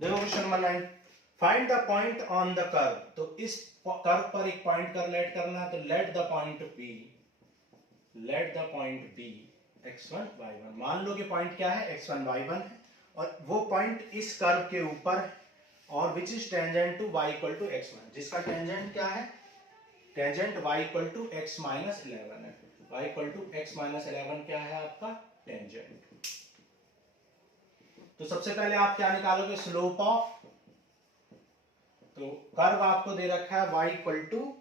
देखो question number 9, find the point on the curve. तो इस कर्व पर एक पॉइंट कैलकुलेट करना है, तो late the point be x1 y1। मान लो कि पॉइंट क्या है x1 y1 है और वो पॉइंट इस कर्व के ऊपर है, और which is tangent to y equal to x1, जिसका टेंजेंट क्या है, tangent y equal to x minus 11 है। y equal to x minus 11 क्या है आपका टेंजेंट। तो सबसे पहले आप क्या निकालोगे, स्लोप ऑफ, तो कर्व आपको दे रखा है y equal to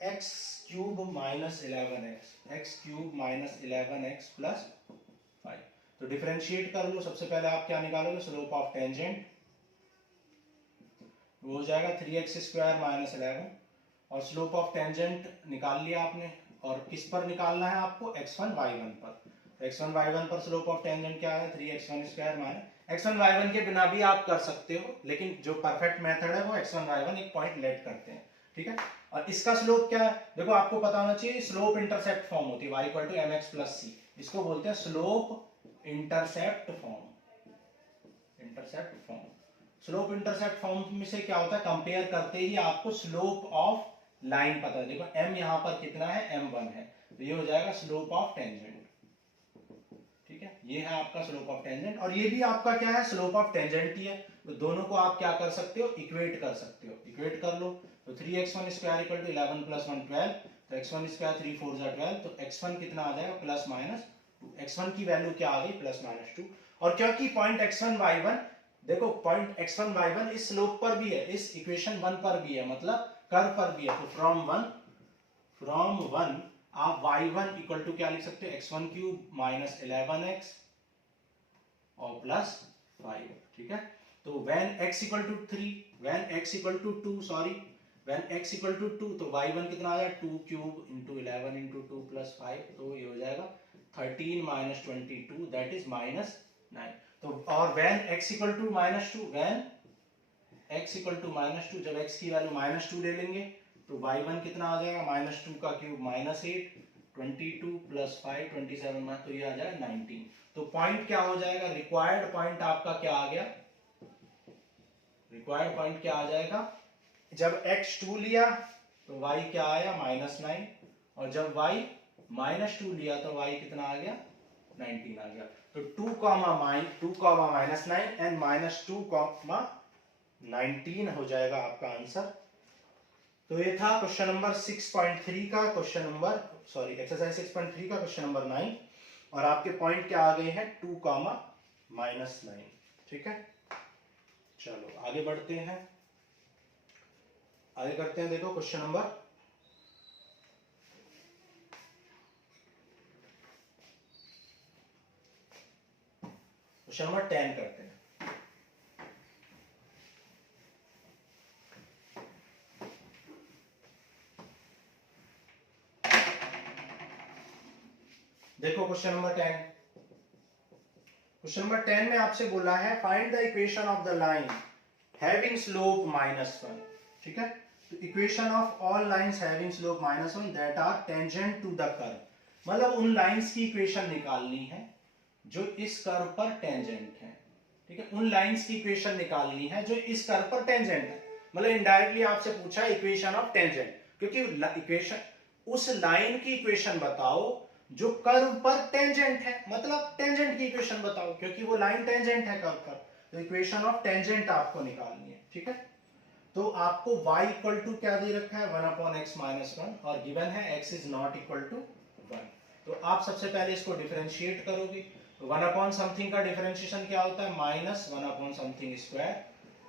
x cube minus 11x, x cube minus 11x plus 5। तो डिफरेंशिएट कर लो। सबसे पहले आप क्या निकालोगे, स्लोप ऑफ टेंजेंट, वो हो जाएगा 3x स्क्वायर माइनस 11, और स्लोप ऑफ टेंजेंट निकाल लिया आपने, और किस पर निकालना है आपको, x1 y1 पर। x1 y1 पर स्लोप ऑफ टेंजेंट क्या है 3x1 square minus x1 y1 के बिना भी आप कर सकते हो, लेकिन जो परफेक्ट मेथड है वो x1 y1 एक पॉइंट लेट करते हैं, ठीक है। और इसका स्लोप क्या है, देखो आपको पता होना चाहिए, स्लोप इंटरसेप्ट फॉर्म होती है y equal to mx plus c, इसको बोलते हैं slope intercept form. Intercept form, slope intercept form में से क्या होता है, कंपेयर करते ही आपको स्लोप ऑफ लाइन पता है। देखो m यहाँ पर कितना है, m1 है, तो ये हो जाएगा स्लोप ऑफ टेंजेंट, ठीक है। ये है आपका स्लोप ऑफ टेंजेंट, और ये भी आपका क्या है, स्लोप ऑफ टेंजेंट ही है। तो दोनों को आप क्या कर सकते हो, इक्वेट कर सकते हो, इक्वेट कर लो। तो 3x1 square equal to 11 plus 1 12, तो x1 स्क्वायर 3 4 जा 12, तो x1 कितना आ जाएगा प्लस माइनस 2, x1 की वैल्यू क्या आ गई प्लस माइनस 2। और क्योंकि पॉइंट x1 y1, देखो पॉइंट x1 y1 इस स्लोप पर भी है, इस इक्वेशन 1 पर भी है, मतलब कर्व पर भी है। तो फ्रॉम 1 आप y1 इक्वल टू क्या लिख सकते हो, x1 क्यूब माइनस 11x और प्लस 5, ठीक है। तो when x equal to 3, when x equal to 2, sorry, when x equal to 2, तो y1 कितना आ जाएगा 2 क्यूब इंटू 11 इंटू 2 प्लस 5, तो ये हो जाएगा 13 माइनस 22, दैट इज माइनस 9। तो और when x equal to minus 2, when x equal to minus 2, जब x की वैल्यू माइनस 2 ले लेंगे तो y1 कितना आ जाएगा, माइनस 2 का क्यूब माइनस 8, 22 प्लस 5 27 में, तो ये आ जाएगा 19। तो पॉइंट क्या हो जाएगा, रिक्वायर्ड पॉइंट आपका क्या आ गया, रिक्वायर्ड पॉइंट क्या आ जाएगा, जब x 2 लिया तो y क्या आया -9, और जब y -2 लिया तो y कितना आ गया, 19 आ गया। तो 2 -9 एंड -2 19 हो जाएगा आपका आंसर। तो ये था क्वेश्चन नंबर 6.3 का एक्सरसाइज 6.3 का क्वेश्चन नंबर 9, और आपके पॉइंट क्या आ गए हैं 2, -9। ठीक है, चलो आगे बढ़ते हैं, आगे करते हैं। देखो क्वेश्चन नंबर 10 करते हैं। देखो क्वेश्चन नंबर 10, क्वेश्चन नंबर 10 में आपसे बोला है find the equation of the line having slope -1। ठीक है, तो equation of all lines having slope -1 that are tangent to the curve, मतलब उन लाइंस की इक्वेशन निकालनी है जो इस कर्व पर टेंजेंट है। ठीक है, उन लाइंस की इक्वेशन निकालनी है जो इस कर्व पर टेंजेंट है, मतलब इनडायरेक्टली आपसे पूछा इक्वेशन ऑफ टेंजेंट, क्योंकि इक्वेशन उस लाइन की इक्वेशन बताओ जो कर्व पर टेंजेंट है, मतलब टेंजेंट की इक्वेशन बताओ, क्योंकि वो लाइन टेंजेंट है कर्व पर, तो इक्वेशन ऑफ टेंजेंट आपको निकालनी है। ठीक है, तो आपको y इक्वल टू क्या दे रखा है 1/x -1, और गिवन है x is not equal to 1। तो आप सबसे पहले इसको डिफरेंशिएट करोगे, तो 1 समथिंग का डिफरेंशिएशन क्या होता है -1 समथिंग स्क्वायर,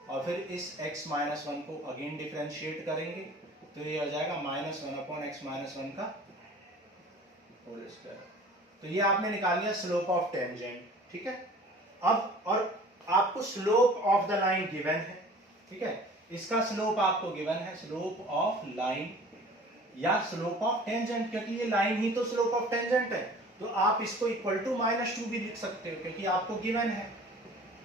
और फिर इस x -1 को अगेन डिफरेंशिएट करेंगे, तो ये हो जाएगा -1/x -1 का होल स्क्वायर। तो ये आपने निकाल लिया स्लोप ऑफ टेंजेंट। ठीक है, अब और आपको slope of the line given है। ठीक है, इसका स्लोप आपको गिवन है, स्लोप ऑफ लाइन या स्लोप ऑफ टेंजेंट, क्योंकि ये लाइन ही तो स्लोप ऑफ टेंजेंट है, तो आप इसको इक्वल टू -2 भी लिख सकते हो, क्योंकि आपको गिवन है,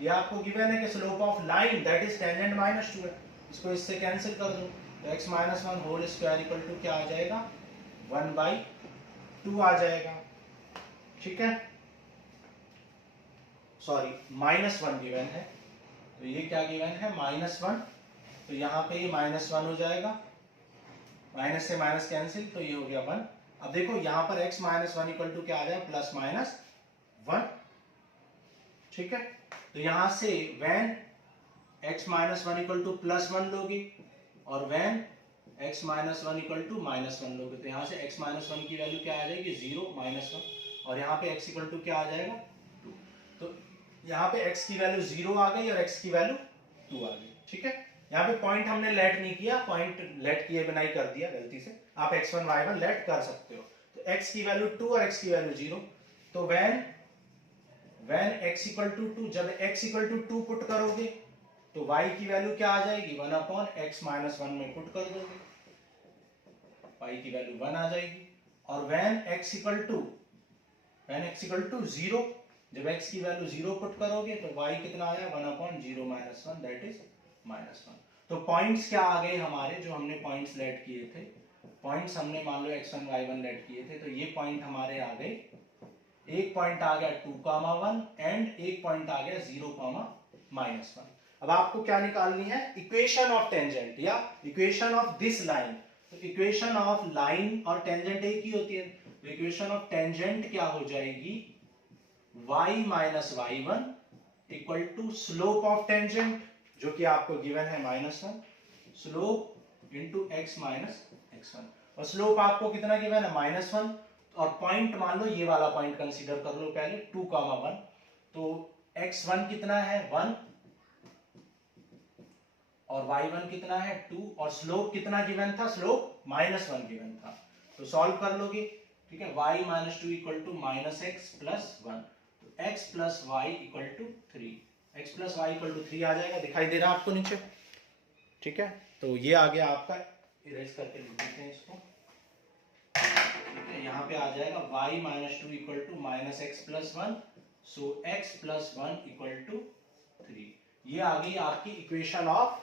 ये आपको गिवन है कि slope of line that is tangent -2 है। इसको इससे कैंसिल कर दो, तो x -1 whole square equal to क्या आ जाएगा 1/2 आ जाएगा। ठीक है, सॉरी -1 गिवन है, तो ये क्या गिवन है -1, तो यहाँ पे ये -1 हो जाएगा, माइनस से माइनस कैंसिल, तो ये हो गया 1। अब देखो यहाँ पर x -1 इक्वल टू क्या आ जाएगा +-1। ठीक है, तो यहाँ से when x -1 इक्वल टू +1 लोगे और when x -1 इक्वल टू -1 लोगे, तो यहाँ से x -1 की वैल्यू क्या आ जाएगी 0 -1, और यहाँ पे x इक्वल टू क्या आ जाएगा 2। तो यहाँ पे x की वैल्यू 0 आ गई और x की वैल्यू 2 आ गई। ठीक है, यहाँ पे पॉइंट हमने लेट नहीं किया, पॉइंट लेट किए बिना ही कर दिया गलती से, आप x1 y1 लेट कर सकते हो। तो x की वैल्यू 2 और x की वैल्यू 0, तो when x इक्वल टू 2, जब x इक्वल टू 2 पुट करोगे तो y की वैल्यू क्या आ जाएगी 1/x -1 में पुट कर दोगे, y की वैल्यू 1 आ जाएगी। और when x इक्वल टू 0, जब x की वैल्यू 0 पुट करोगे तो y कितना आया 1/0 -1 दैट इज -1। तो पॉइंट्स क्या आ गए हमारे, जो हमने पॉइंट्स लेट किए थे, पॉइंट्स हमने मान लो x1 y1 लेट किए थे, तो ये पॉइंट हमारे आ गए, एक पॉइंट आ गया 2,1 एंड एक पॉइंट आ गया 0,-1। अब आपको क्या निकालनी है, इक्वेशन ऑफ टेंजेंट या इक्वेशन ऑफ दिस लाइन। तो इक्वेशन ऑफ लाइन और टेंजेंट एक ही होती है, तो इक्वेशन ऑफ टेंजेंट क्या हो जाएगी y -y1 equal to slope of tangent, जो कि आपको गिवन है -1, स्लोप इनटू x -x1, और स्लोप आपको कितना गिवन है -1, और पॉइंट मान लो ये वाला पॉइंट कंसीडर कर लो पहले 2,1, तो x1 कितना है 1 और y1 कितना है 2, और स्लोप कितना गिवन था, स्लोप -1 गिवन था, तो सॉल्व कर लोगे। ठीक है, y -2 इक्वल टू -x + 1, तो x + y equal to 3, x + y equal to 3 आ जाएगा, दिखाई दे रहा है आपको नीचे। ठीक है, तो ये आ गया आपका, इरेज करके लिख देते हैं इसको। ठीक है, यहाँ पे आ जाएगा y -2 equal to -x + 1, so x + 1 equal to 3। ये आ गई आपकी इक्वेशन ऑफ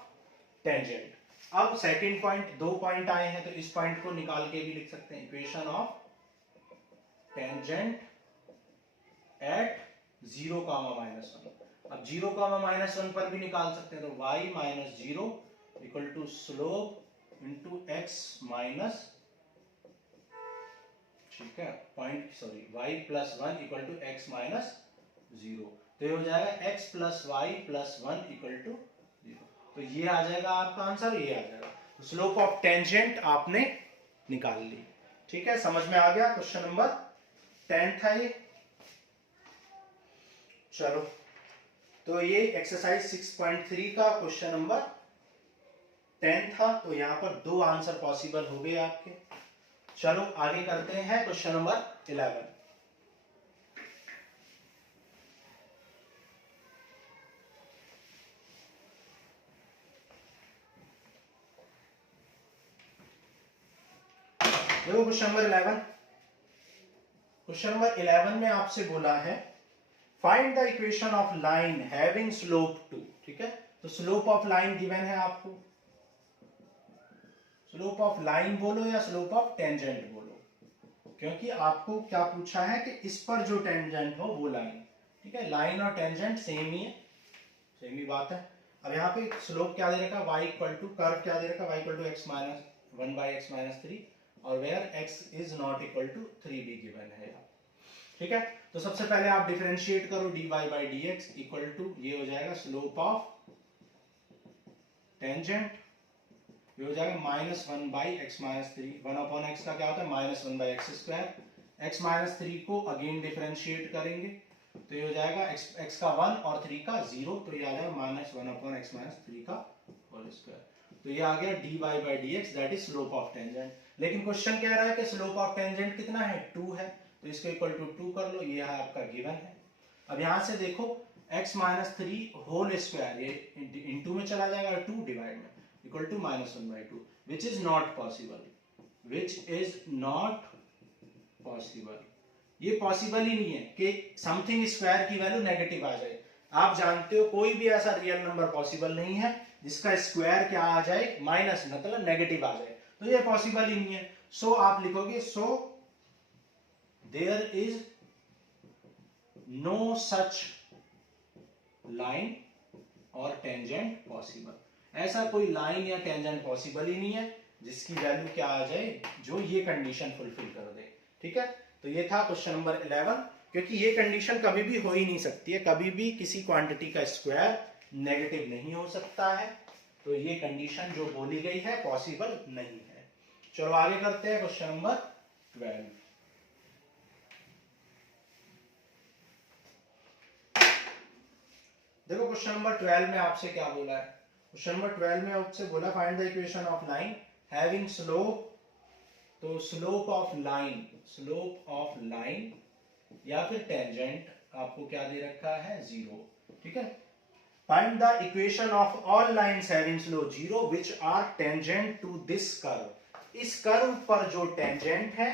टेंजेंट। अब सेकंड पॉइंट, 2 पॉइंट आए हैं तो इस पॉइंट को निकाल के भी लिख सकते हैं, इक्वेशन ऑफ टेंजेंट एट 0, -1। अब 0, -1 पर भी निकाल सकते हैं, तो y minus 0 equal to slope into x minus, ठीक है, y plus 1 equal to x minus 0। तो ये हो जाएगा x plus y plus 1 equal to 0। तो ये आ जाएगा आपका आंसर, ये आ जाएगा। तो स्लोप ऑफ टेंजेंट आपने निकाल ली। ठीक है, समझ में आ गया। क्वेश्चन नंबर 10 था ये। चलो, तो ये एक्सरसाइज 6.3 का क्वेश्चन नंबर 10 था। तो यहां पर 2 आंसर पॉसिबल हो गए आपके। चलो आगे करते हैं क्वेश्चन नंबर 11। देखो क्वेश्चन नंबर 11। क्वेश्चन नंबर 11 में आपसे बोला है find the equation of line having slope 2। ठीक है, तो स्लोप ऑफ लाइन गिवन है आपको। स्लोप ऑफ लाइन बोलो या स्लोप ऑफ टेंजेंट बोलो, क्योंकि आपको क्या पूछा है कि इस पर जो टेंजेंट हो वो लाइन। ठीक है, लाइन और टेंजेंट सेम ही है, सेम ही बात है। अब यहाँ पे स्लोप क्या दे रखा है, y इक्वल टू, कर्व क्या दे रखा है, y equal to x minus 1 by x minus 3, और where x is not equal to 3 भी गिवन है। ठीक है, तो सबसे पहले आप डिफरेंशिएट करो, dy by dx equal to, ये हो जाएगा स्लोप ऑफ टेंजेंट, ये हो जाएगा -1 by x minus 3। 1 upon x का क्या होता है, -1 by x square. x minus 3 को अगेन डिफरेंशिएट करेंगे, तो ये हो जाएगा x का 1 और 3 का 0, तो ये आ जाएगा -1 अपॉन x माइनस 3 का होल स्क्वायर। तो ये आ गया dy by dx, that is slope of tangent. लेकिन क्वेश्चन कह रहा है कि स्लोप ऑफ टेंजेंट कितना है, 2 है, तो इसको इक्वल टू 2 कर लो, ये है आपका गिवन है। अब यहां से देखो x माइनस 3 होल स्क्वायर, ये इनटू में चला जाएगा, 2 डिवाइड में equal to -1 by 2, which is not possible, which is not possible. ये पॉसिबल ही नहीं है कि समथिंग स्क्वायर की वैल्यू नेगेटिव आ जाए। आप जानते हो कोई भी ऐसा रियल नंबर पॉसिबल नहीं है जिसका स्क्वायर क्या आ जाए, माइनस, मतलब नेगेटिव आ जाए, तो ये पॉसिबल ही नहीं है। सो आप लिखोगे, so there is no such line और टेंजेंट पॉसिबल। ऐसा कोई लाइन या टेंजेंट पॉसिबल ही नहीं है जिसकी वैल्यू क्या आ जाए, जो ये कंडीशन फुलफिल कर दे। ठीक है, तो ये था क्वेश्चन नंबर 11, क्योंकि ये कंडीशन कभी भी हो ही नहीं सकती है, कभी भी किसी क्वांटिटी का स्क्वायर नेगेटिव नहीं हो सकता है। तो ये कंडीशन जो बोली गई है पॉसिबल नहीं है। चलो आगे करते हैं क्वेश्चन नंबर 12। देखो क्वेश्चन नंबर 12 में आपसे क्या बोला है। क्वेश्चन नंबर 12 में आपसे बोला find the equation of line having slope, तो slope of line, slope of line या फिर टेंजेंट आपको क्या दे रखा है, 0। ठीक है, find the equation of all lines having slope 0 which are tangent to this curve. इस कर्व पर जो टेंजेंट है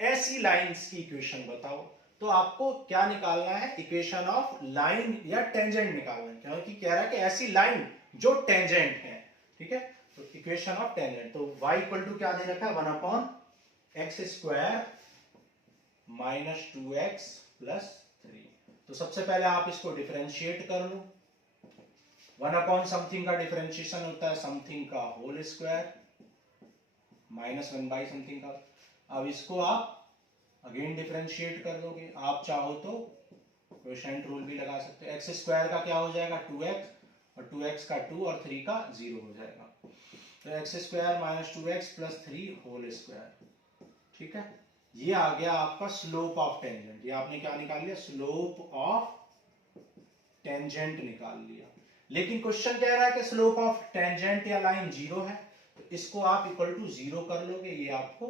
ऐसी लाइंस की इक्वेशन बताओ। तो आपको क्या निकालना है, इक्वेशन ऑफ लाइन या टेंजेंट निकालना है, क्योंकि कह रहा है कि ऐसी लाइन जो टेंजेंट है। ठीक है, तो इक्वेशन ऑफ टेंजेंट, तो y इक्वल टू क्या दे रखा है, 1 upon x square minus 2x plus 3। तो सबसे पहले आप इसको डिफरेंशिएट कर लो। 1 अपॉन समथिंग का डिफरेंशिएशन होता है समथिंग का होल स्क्वायर, -1 बाई समथिंग का। अब इसको आप अगेन डिफरेंशिएट कर दोगे। आप चाहो तो क्वोशिएंट रूल भी लगा सकते हो। एक्स स्क्वायर का क्या हो जाएगा, 2x, और 2x का 2 और 3 का 0 हो जाएगा। तो x square minus 2x plus 3 whole square. ठीक है, ये आ गया आपका स्लोप ऑफ टेंजेंट। ये आपने क्या निकाल लिया, स्लोप ऑफ टेंजेंट निकाल लिया। लेकिन क्वेश्चन कह रहा है कि स्लोप ऑफ टेंजेंट या लाइन 0 है, तो इसको आप इक्वल टू 0 कर लोगे, ये आपको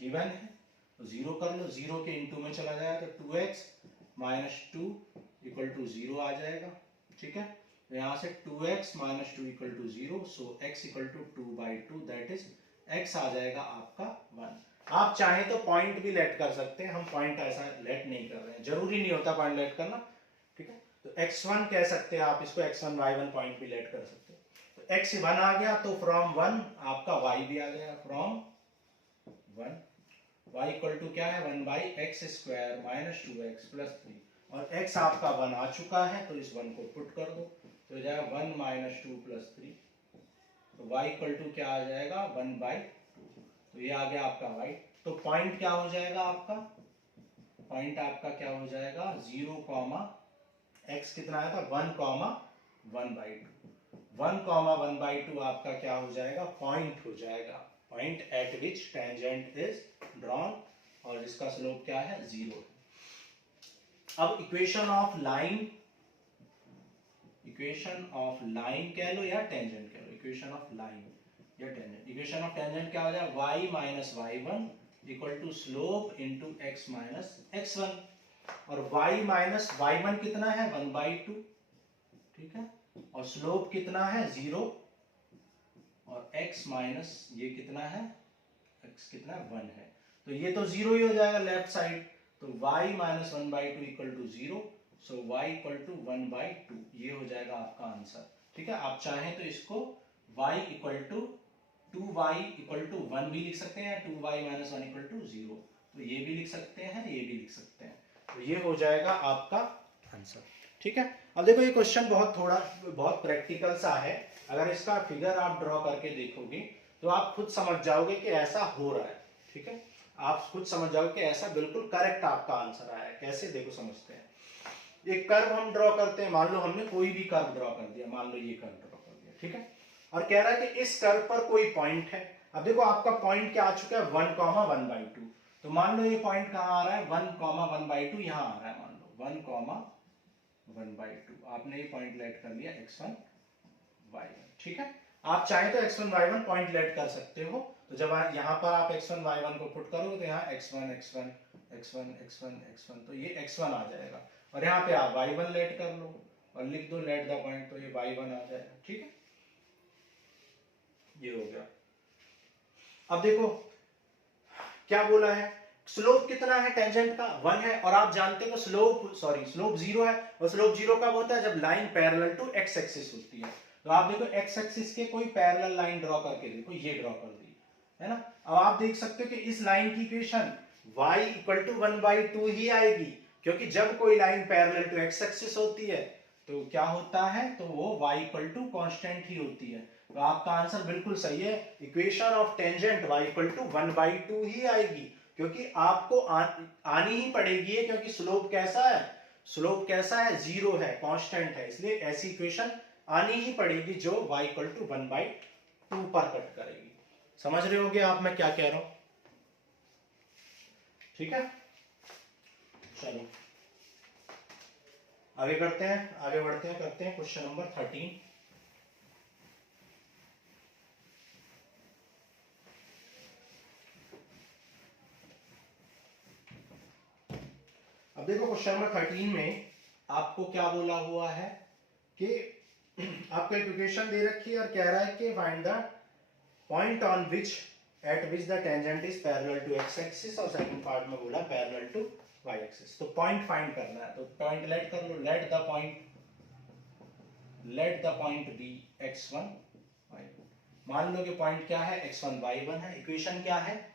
गिवन है, तो 0 कर लो। 0 के इनटू में चला जाएगा, तो 2x माइनस 2 इक्वल टू 0 आ जाएगा। ठीक है, तो यहां से 2x minus 2 equal to 0, so x equal to 2/2, that is x आ जाएगा आपका 1। आप चाहें तो पॉइंट भी लेट कर सकते हैं, हम पॉइंट ऐसा लेट नहीं कर रहे हैं, जरूरी नहीं होता पॉइंट लेट करना। ठीक है, तो x1 कह सकते हैं आप इसको, x1 y1 पॉइंट भी लेट कर सकते हैं। तो x1 आ गया, तो फ्रॉम 1 आपका y भी आ गया, फ्रॉम 1 y इक्वल टू क्या है 1/x² माइनस 2x प्लस 3 और x आपका 1 आ चुका है तो इस 1 को पुट कर दो तो हो जाएगा 1 माइनस 2 प्लस 3 तो y इक्वल टू क्या आ जाएगा 1/2 तो ये आ गया आपका y। तो पॉइंट क्या हो जाएगा आपका, पॉइंट आपका क्या हो जाएगा 0, x कितना आया था 1,1/2 1,1/2 आपका क्या हो जाएगा पॉइंट हो जाएगा, point at which tangent is drawn और जिसका स्लोप क्या है 0 है। अब इक्वेशन ऑफ लाइन कह लो या टेंजेंट कह लो, इक्वेशन ऑफ लाइन या टेंजेंट, इक्वेशन ऑफ टेंजेंट क्या हो जाएगा y minus y1 equal to slope into x minus x1 और y माइनस y1 कितना है 1/2 ठीक है और स्लोप कितना है 0 और x माइनस ये कितना है x कितना 1 है तो ये तो 0 ही हो जाएगा लेफ्ट साइड तो y minus 1/2 equal to 0 so y equal to 1/2 ये हो जाएगा आपका आंसर। ठीक है, आप चाहें तो इसको y equal to 2y equal to 1 भी लिख सकते हैं, 2y माइनस 1 इक्वल टू 0 तो ये भी लिख सकते हैं, ये भी लिख सकते हैं तो ये हो जाएगा आपका आंसर। ठीक है, अब देखो ये क्वेश्चन बहुत प्रैक्टिकल सा है, अगर इसका फिगर आप ड्रॉ करके देखोगे तो आप खुद समझ जाओगे कि ऐसा हो रहा है। ठीक है, आप खुद समझ जाओगे कि ऐसा बिल्कुल करेक्ट आपका आंसर आया है। कैसे देखो समझते हैं, एक कर्व हम ड्रॉ करते हैं, मान लो हमने कोई भी कर्व ड्रॉ कर दिया, मान लो ये कर्व ड्रॉ कर दिया ठीक है, और कह रहा है कि इस कर्व पर कोई पॉइंट है। अब देखो आपका पॉइंट क्या आ चुका है 1,1/2 तो मान लो ये पॉइंट कहाँ आ रहा है 1,1/2 यहाँ आ रहा है, मान लो 1,1/2 आपने ये पॉइंट लेट कर लिया x1 y1। ठीक है, आप चाहे तो x1 y1 पॉइंट लेट कर सकते हो तो जब यहाँ पर आप x1 y1 को पुट करोगे तो यहाँ x1 x1 x1 x1 x1 तो ये x1 आ जाएगा और यहाँ पे आप y1 लेट कर लो और लिख दो लेट द पॉइंट तो ये y1 आ जाएगा। ठीक है, ये हो गया। अब देखो क्या बोला है, स्लोप कितना है टेंजेंट का 1 है और आप जानते हो स्लोप 0 है और स्लोप 0 कब होता है जब line parallel to x axis होती है। तो आप देखो x एक्सिस के कोई पैरेलल लाइन ड्रॉ करके देखो, ये ड्रॉ कर दी है ना। अब आप देख सकते हो कि इस लाइन की इक्वेशन y इक्वल टू 1/2 ही आएगी क्योंकि जब कोई line parallel to x axis होती है तो क्या होता है, तो वो y इक्वल टू कांस्टेंट ही होती है। तो आपका आंसर बिल्कुल सही है, equation of tangent y equal to 1/2 ही आएगी क्योंकि आपको आनी ही पड़ेगी क्योंकि स्लोप कैसा है 0 है, कांस्टेंट है, इसलिए ऐसी इक्वेशन आनी ही पड़ेगी जो y इक्वल टू 1/2 पर कट करेगी। समझ रहे होगे आप मैं क्या कह रहा हूं। ठीक है, चलो आगे बढ़ते हैं करते हैं क्वेश्चन नंबर 13। अब देखो क्वेश्चन नंबर 13 में आपको क्या बोला हुआ है कि आपको एक इक्वेशन दे रखी है और कह रहा है कि find the point on which at which the tangent is parallel to x axis और सेकंड पार्ट में बोला पैरेलल टू y एक्सिस। तो पॉइंट फाइंड करना है तो पॉइंट लेट कर लो, let the point be x1 y1। मान लो कि पॉइंट क्या है x1 y1 है, इक्वेशन क्या है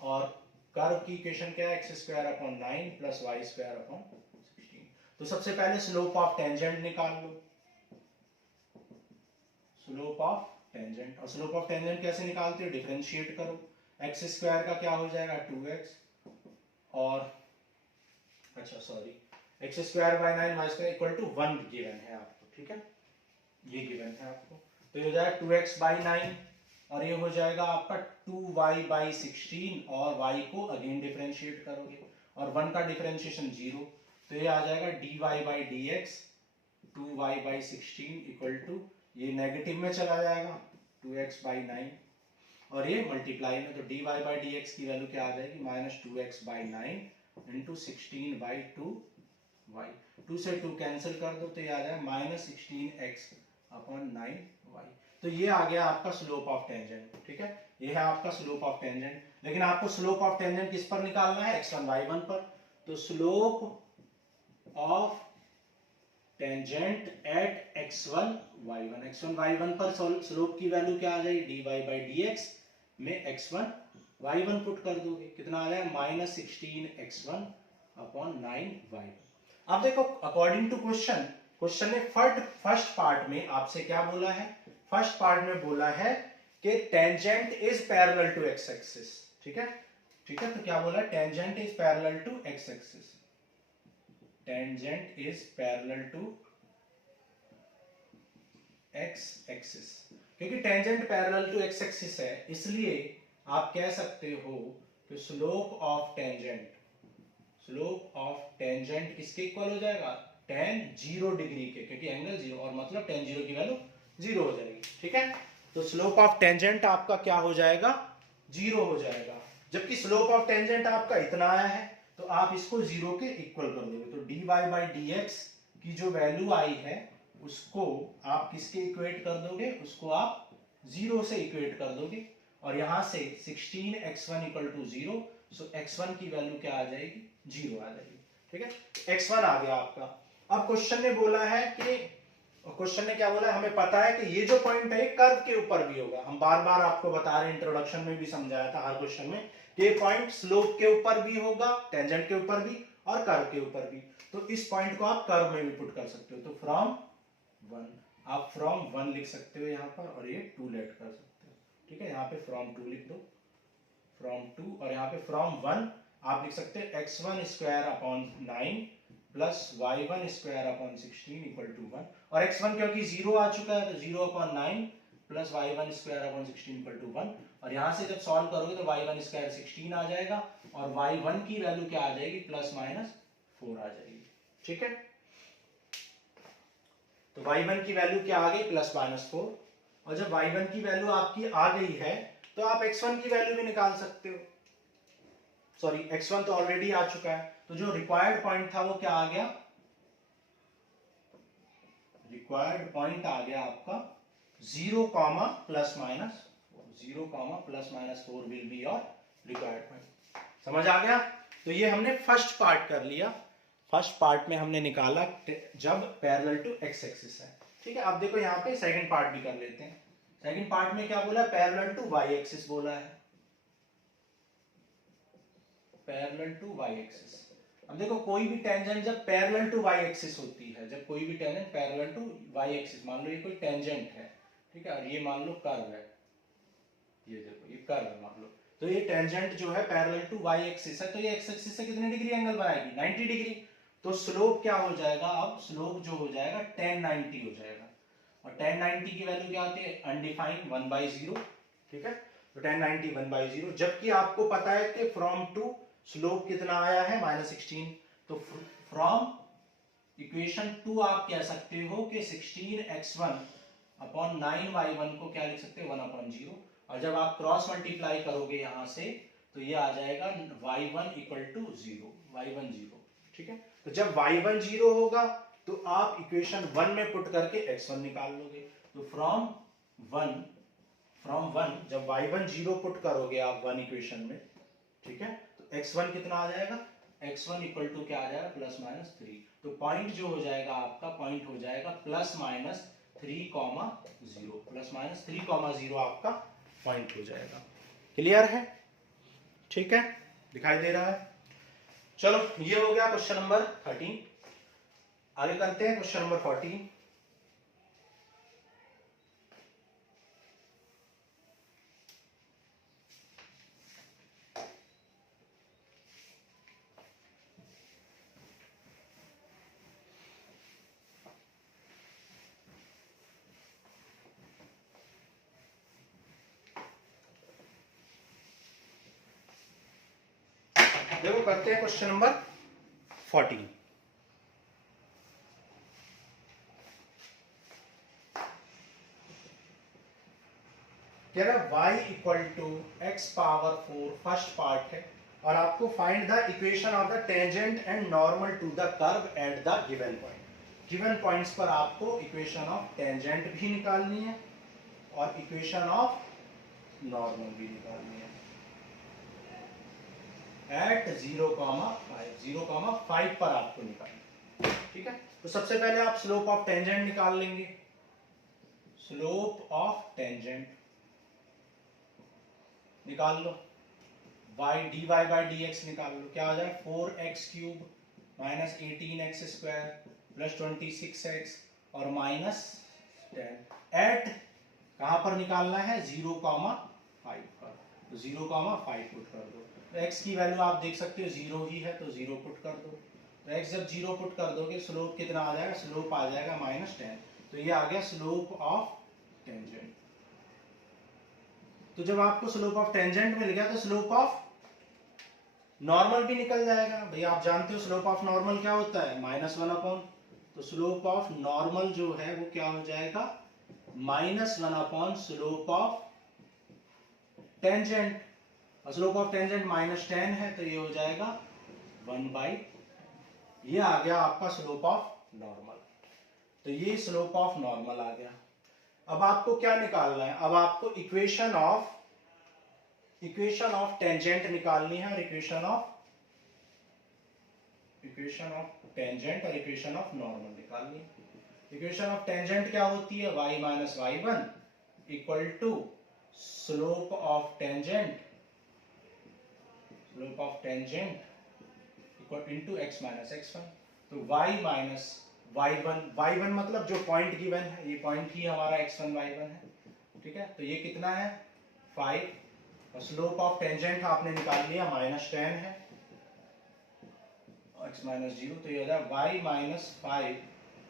और कर्व की इक्वेशन क्या है x²/9 प्लस y²/16। तो सबसे पहले स्लोप ऑफ टेंजेंट निकाल लो, स्लोप ऑफ टेंजेंट, और स्लोप ऑफ टेंजेंट कैसे निकालते हो, डिफरेंशिएट करो, x² का क्या हो जाएगा 2x और x²/9 y² equal to 1 given है आपको। ठीक है, ये गिवन है आपको तो ये हो जाएगा 2x/9 और ये हो जाएगा आपका 2y/16 और y को अगेन डिफरेंशिएट करोगे और 1 का डिफरेंशिएशन 0 तो ये आ जाएगा dy/dx 2y/16 इक्वल टू ये नेगेटिव में चला जाएगा 2x/9 और ये मल्टीप्लाई में तो dy/dx की वैल्यू क्या आ जाएगी -2x/9 इंटू 16/2y, 2 से 2 कैंसिल कर दो तो ये आ जाएगा -16x/9y। तो ये आ गया आपका स्लोप ऑफ टेंजेंट। ठीक है, ये है आपका स्लोप ऑफ टेंजेंट, लेकिन आपको स्लोप ऑफ टेंजेंट किस पर निकालना है x1 y1 पर। तो slope of tangent eight x1 y1 पर स्लोप की वैल्यू क्या आ जाएगी dy/dx में x1 y1 पुट कर दोगे, कितना आ जाएगा माइनस 16x1 अपॉन 9y। अब देखो अकॉर्डिंग टू क्वेश्चन, क्वेश्चन ने फर्स्ट पार्ट में आपसे क्या बोला है, फर्स्ट पार्ट में बोला है कि tangent is parallel to x axis, ठीक है, ठीक है, तो क्या बोला, tangent is parallel to x axis, tangent is parallel to x axis, क्योंकि tangent parallel to x axis है, इसलिए आप कह सकते हो कि slope of tangent, slope of tangent किसके इक्वल हो जाएगा, tan 0 डिग्री के, क्योंकि एंगल 0 और मतलब tan 0 की वैल्यू 0 हो जाएगी, ठीक है, तो स्लोप ऑफ टेंजेंट आपका क्या हो जाएगा, 0 हो जाएगा, जबकि स्लोप ऑफ टेंजेंट आपका इतना आया है, तो आप इसको 0 के इक्वल कर दोगे, तो dy बाई dx की जो वैल्यू आई है उसको आप किसके इक्वेट कर दोगे, उसको आप 0 से इक्वेट कर दोगे, और यहां से 16x1 equal to 0, so x1 की वैल्यू क्या आ जाएगी, 0 आ जाएगी, ठीक है, x1 आ गया आपका। अब क्वेश्चन ने बोला है कि, क्वेश्चन ने क्या बोला है, हमें पता है कि ये जो पॉइंट है कर्व के ऊपर भी होगा, हम बार बार आपको बता रहे हैं, इंट्रोडक्शन में भी समझाया था हर क्वेश्चन में कि ये पॉइंट स्लोप के ऊपर भी होगा, टेंजेंट के ऊपर भी और कर्व के ऊपर भी, तो इस पॉइंट को आप कर्व में भी पुट कर सकते हो, तो फ्रॉम 1, आप फ्रॉम 1 लिख सकते हो यहाँ पर, और ये 2 लेट कर सकते हो, ठीक है, यहाँ पे फ्रॉम 2 लिख दो, फ्रॉम 2, और यहाँ पे फ्रॉम 1 आप लिख सकते हैं x1 square upon 9 plus y1 square upon 16 equal to 1, और x1 क्योंकि 0 आ चुका है तो 0 upon 9 plus y1 square upon 16 equal to 1, और यहाँ से जब सॉल्व करोगे तो y1 स्क्वायर 16 आ जाएगा, और y1 की वैल्यू क्या आ जाएगी, प्लस माइनस 4 आ जाएगी, ठीक है, तो y1 की वैल्यू क्या आ गई, प्लस माइनस 4, और जब y1 की वैल्यू आपकी आ गई है तो आप x1 की वैल्यू भी निकाल सकते हो, सॉरी x1 तो ऑलरेडी आ चुका है, तो जो रिक्वायर्ड पॉइंट था वो क्या आ गया, रिक्वायर्ड पॉइंट आ गया आपका 0 comma plus minus 0 comma plus minus 4 will be your required point, समझ आ गया, तो ये हमने फर्स्ट पार्ट कर लिया, फर्स्ट पार्ट में हमने निकाला जब पैरेलल टू एक्स एक्सिस है, ठीक है, अब देखो यहाँ पे सेकंड पार्ट भी कर लेते हैं, सेकंड पार्ट में क्या बोला, पैरेलल टू वाई एक्सिस बोला है, पैरेलल टू वाई एक्सिस, अब देखो कोई भी टेंजेंट जब पैरेलल टू वाई एक्सिस होती है, जब कोई भी tangent parallel to y axis, मान लो ये कोई टेंजेंट है, ठीक है, और ये मान लो कर्व है, ये देखो ये कर्व है मान लो, तो ये टेंजेंट जो है पैरेलल टू वाई एक्सिस है, तो ये एक्स एक्सिस से कितने डिग्री एंगल बनाएगी, 90 डिग्री, तो स्लोप क्या हो जाएगा, अब स्लोप जो हो जाएगा tan 90 हो जाएगा, और tan 90 की वैल्यू क्या आती है, अनडिफाइंड 1/0, ठीक है, तो tan 90 1/0, जबकि आपको पता है कि फ्रॉम टू स्लोप कितना आया है, -16, तो फ्रॉम इक्वेशन 2 आप कह सकते हो कि 16x1 अपॉन 9y1 को क्या लिख सकते हो, 1/0, और जब आप क्रॉस मल्टीप्लाई करोगे यहां से तो ये आ जाएगा y1 इक्वल टू 0, y1 0, ठीक है, तो जब y1 0 होगा तो आप इक्वेशन 1 में पुट करके x1 निकाल लोगे, तो फ्रॉम 1 जब y1 0 पुट करोगे आप 1 इक्वेशन में, ठीक है, तो x1 कितना आ जाएगा, x1 इक्वल टू क्या आ जाएगा, प्लस माइनस 3, तो पॉइंट जो हो जाएगा आपका, पॉइंट हो जाएगा प्लस माइनस 3,0, प्लस माइनस 3,0 आपका पॉइंट हो जाएगा, क्लियर है, ठीक है, दिखाई दे रहा है, चलो ये हो गया क्वेश्चन नंबर 13, आगे करते हैं क्वेश्चन नंबर 14, देखो करते हैं क्वेश्चन नंबर 14, कह रहा y equal to x power 4 first part है, और आपको find the equation of the tangent and normal to the curve at the given point, given points पर आपको इक्वेशन ऑफ टेंजेंट भी निकालनी है और इक्वेशन ऑफ नॉर्मल भी निकालनी है एट 0,5 पर आपको निकालना, ठीक है, तो सबसे पहले आप स्लोप ऑफ टेंजेंट निकाल लेंगे, स्लोप ऑफ टेंजेंट निकाल लो, Y D Y by D X निकाल लो, क्या हो जाए 4x³ minus 18x² plus 26x और माइनस 10 एट कहां पर निकालना है 0,5 पर, तो 0,5 पुट कर दो। तो x की वैल्यू आप देख सकते हो 0 ही है, तो 0 पुट कर दो। तो x जब 0 पुट कर दोगे स्लोप कितना आ जाएगा, स्लोप आ जाएगा -10। तो ये आ गया स्लोप ऑफ टेंजेंट। तो जब आपको स्लोप ऑफ टेंजेंट मिल गया तो स्लोप ऑफ नॉर्मल भी निकल जाएगा। भाई आप जानते हो स्लोप ऑफ नॉर्मल क्या होता है, -1 तो स्लोप ऑफ नॉर्मल जो है वो क्या हो जाएगा, -1 slope of tangent. Slope of tangent -10 है, तो ये हो जाएगा 1/, ये आ गया आपका स्लोप ऑफ नॉर्मल। तो ये स्लोप ऑफ नॉर्मल आ गया। अब आपको क्या निकालना है, अब आपको इक्वेशन ऑफ टेंजेंट निकालनी है और इक्वेशन ऑफ टेंजेंट और इक्वेशन ऑफ नॉर्मल निकालनी है। इक्वेशन ऑफ टेंजेंट क्या होती है, y minus y1 equal to slope of tangent equal into x minus x1। तो y माइनस y1 मतलब जो पॉइंट गिवन है, ये पॉइंट ही हमारा x1 y1 है, ठीक है। तो ये कितना है 5 और स्लोप ऑफ टेंजेंट आपने निकाल लिया -10 है, x माइनस 0, तो ये हो जाए y minus 5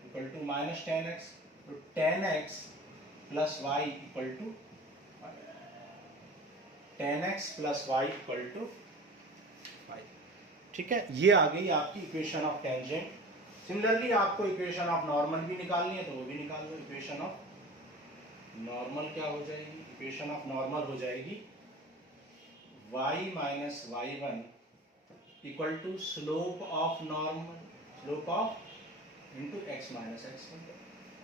equal to -10x। तो 10x plus y equal to 5, ठीक है। ये आ गई आपकी इक्वेशन ऑफ टेंजेंट। सिमिलरली आपको इक्वेशन ऑफ नॉर्मल भी निकालनी है, तो वो भी निकाल लो। इक्वेशन ऑफ नॉर्मल क्या हो जाएगी, इक्वेशन ऑफ नॉर्मल हो जाएगी y minus y1 equal to slope of normal, slope of into x minus x1।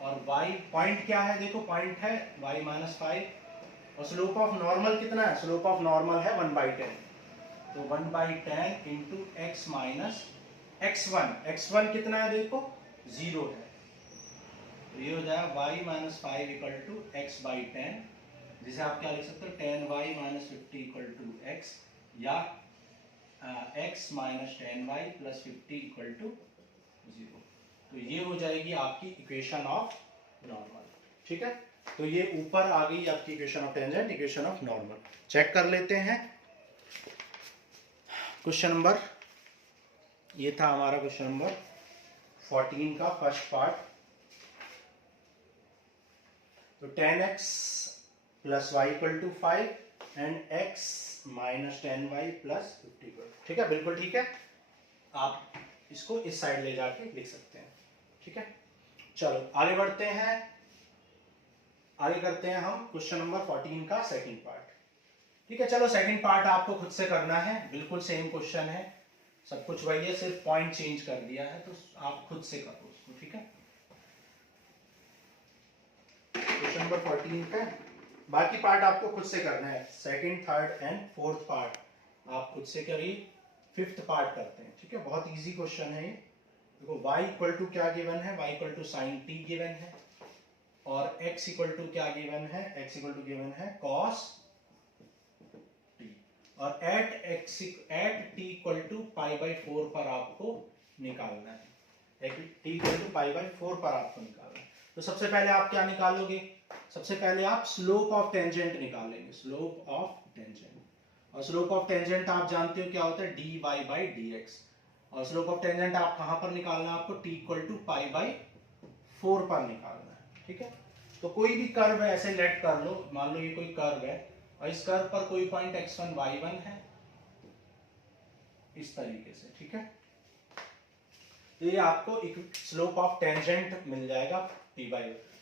और y पॉइंट क्या है, देखो पॉइंट है y माइनस 5 और स्लोप ऑफ नॉर्मल कितना है, स्लोप ऑफ नॉर्मल है 1/10, तो 1/10 इंटू x माइनस x1 कितना है, देखो 0 है, तो ये हो जाएगा y minus 5 equal to x/10, जिसे आप क्या लिख सकते हो 10y minus 50 equal to x, या x minus 10y plus 50 equal to 0। तो ये हो जाएगी आपकी इक्वेशन ऑफ नॉर्मल, ठीक है। तो ये ऊपर आ गई आपकी equation of tangent, equation of normal. Check कर लेते हैं क्वेश्चन नंबर, ये था हमारा क्वेश्चन नंबर 14 का फर्स्ट पार्ट। तो 10x plus y equal to 5 and x minus 10y plus 50, ठीक है, बिल्कुल ठीक है। आप इसको इस साइड ले जाके लिख सकते हैं, ठीक है। चलो आगे बढ़ते हैं, आगे करते हैं हम क्वेश्चन नंबर 14 का सेकंड पार्ट, ठीक है। चलो सेकंड पार्ट आपको खुद से करना है, बिल्कुल सेम क्वेश्चन है, सब कुछ वही है, सिर्फ पॉइंट चेंज कर दिया है, तो आप खुद से करो उसको, ठीक है। क्वेश्चन नंबर 14 का बाकी पार्ट आपको खुद से करना है, second, third and fourth part आप खुद से करिए, फिफ्थ पार्ट करते हैं, ठीक है। बहुत इजी क्वेश्चन है ये। देखो y इक्वल टू क्या गिवन है, y equal to sine t given है, और x इक्वल टू क्या गिवन है, x इक्वल टू गिवन है cos t, और एट t इक्वल टू π/4 पर आपको निकालना है, t इक्वल टू π/4 पर आपको निकालना है। तो सबसे पहले आप क्या निकालोगे, सबसे पहले आप स्लोप ऑफ टेंजेंट निकालेंगे, स्लोप ऑफ टेंजेंट, और स्लोप ऑफ टेंजेंट आप जानते हो क्या होता है dy/dx, और स्लोप ऑफ टेंजेंट आप कहां पर निकालना है, आपको t इक्वल टू π/4 पर निकालना है, ठीक है। तो कोई भी कर्व है ऐसे लेट कर लो, मान लो ये कोई कर्व है और इस कर्व पर कोई पॉइंट x1 y1 है, इस तरीके से, ठीक है। तो ये आपको स्लोप ऑफ टेंजेंट मिल जाएगा dy।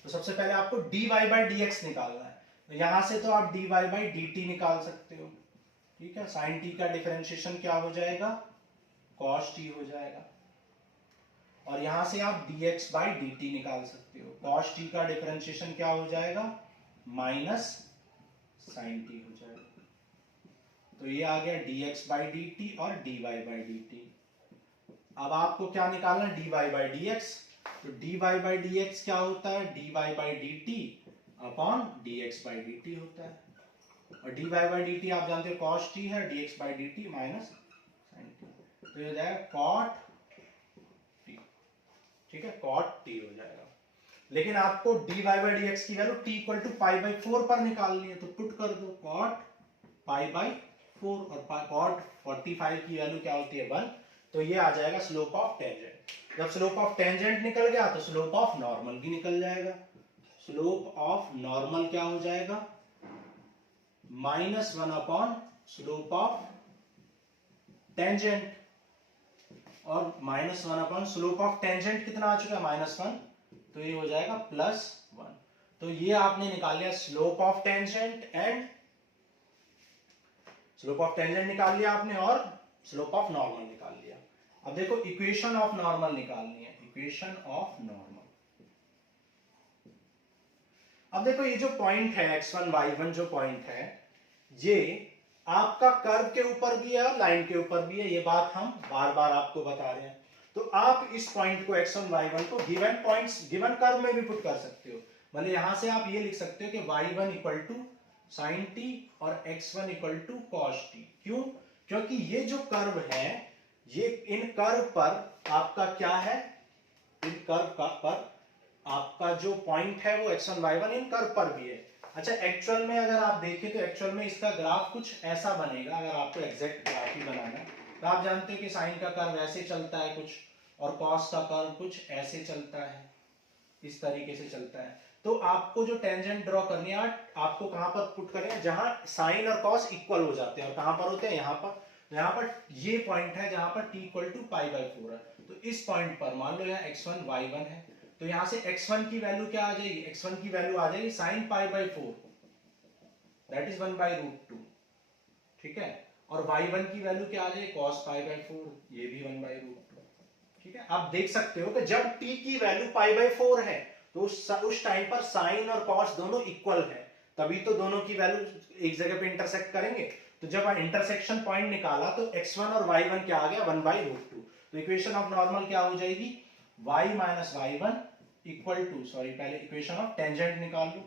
तो सबसे पहले आपको dy/dx निकालना है, तो यहां से तो आप dy/dt निकाल सकते हो, ठीक है। sin t का डिफरेंशिएशन क्या हो जाएगा, cos t हो जाएगा, और यहां से आप dx/dt निकाल सकते हो, cos t का डिफरेंशिएशन क्या हो जाएगा, माइनस sin t हो जाएगा। तो ये आ गया dx/dt और dy/dt। अब आपको क्या निकालना है, dy/dx, तो dy/dx क्या होता है, dy/dt अपॉन dx/dt होता है। और d Y by d t आप जानते हो कॉस टी है, d x by d t minus sine t, तो ये हो जाएगा कॉट टी, ठीक है, कॉट टी हो जाएगा। लेकिन आपको D Y by D X की value T equal to pi by 4 पर निकालनी है, तो पुट कर दो कॉट पाई बाई 4 और कॉट 45 की वैल्यू क्या होती है 1, तो ये आ जाएगा स्लोप ऑफ टेंजेंट। जब स्लोप ऑफ टेंजेंट निकल गया तो स्लोप ऑफ नॉर्मल भी निकल जाएगा। स्लोप ऑफ नॉर्मल क्या हो जाएगा, -1 अपॉन स्लोप ऑफ टेंजेंट, और -1 अपॉन स्लोप ऑफ टेंजेंट कितना आ चुका है -1, तो ये हो जाएगा +1। तो ये आपने निकाल लिया slope of tangent and slope of tangent निकाल लिया आपने और स्लोप ऑफ नॉर्मल निकाल लिया। अब देखो इक्वेशन ऑफ नॉर्मल निकालनी है, इक्वेशन ऑफ नॉर्मल। अब देखो ये जो पॉइंट है x1 y1 जो पॉइंट है, ये आपका कर्व के ऊपर भी है और लाइन के ऊपर भी है, ये बात हम बार बार आपको बता रहे हैं। तो आप इस पॉइंट को x1 y1 को गिवन पॉइंट्स गिवन कर्व में भी पुट कर सकते हो। मतलब यहां से आप ये लिख सकते हो कि y1 equal to sign T और x1 equal to cos T. क्यों? क्योंकि ये जो कर्व है, ये इन कर्व पर आपका क्या है, इन कर्व का पर आपका जो पॉइंट है वो x1 y1 इन कर्व पर भी है। अच्छा, एक्चुअल में अगर आप देखें तो एक्चुअल में इसका ग्राफ कुछ ऐसा बनेगा। अगर आपको एग्जैक्ट ग्राफ ही बनाना है तो आप जानते हो कि साइन का कर्व ऐसे चलता है कुछ, और कॉस का कर्व कुछ ऐसे चलता है, इस तरीके से चलता है। तो आपको जो टेंजेंट ड्रॉ करनी है आपको कहां पर पुट करें, जहां साइन और कॉस इक्वल हो जाते हैं। और कहां पर होते हैं, यहां पर। यहां पर ये पॉइंट है जहां पर t equal to pi by 4 है। तो इस पॉइंट पर मान लो यहाँ x1 y1 है, तो यहां से x1 की वैल्यू क्या आ जाएगी, x1 की वैल्यू आ जाएगी sine pi by 4, that is 1/√2, ठीक है। और y1 की वैल्यू क्या आ जाएगी, cos पाई बाई 4, ये भी 1/√2, ठीक है। आप देख सकते हो कि जब t की वैल्यू पाई बाई 4 है तो उस टाइम पर साइन और कॉस दोनों इक्वल है, तभी तो दोनों की वैल्यू एक जगह पे इंटरसेक्ट करेंगे। तो जब इंटरसेक्शन पॉइंट निकाला तो x1 और y1 क्या आ गया, 1/√2। तो इक्वेशन ऑफ नॉर्मल क्या हो जाएगी, y minus y1 equal to, sorry पहले इक्वेशन ऑफ टेंजेंट निकाल लो,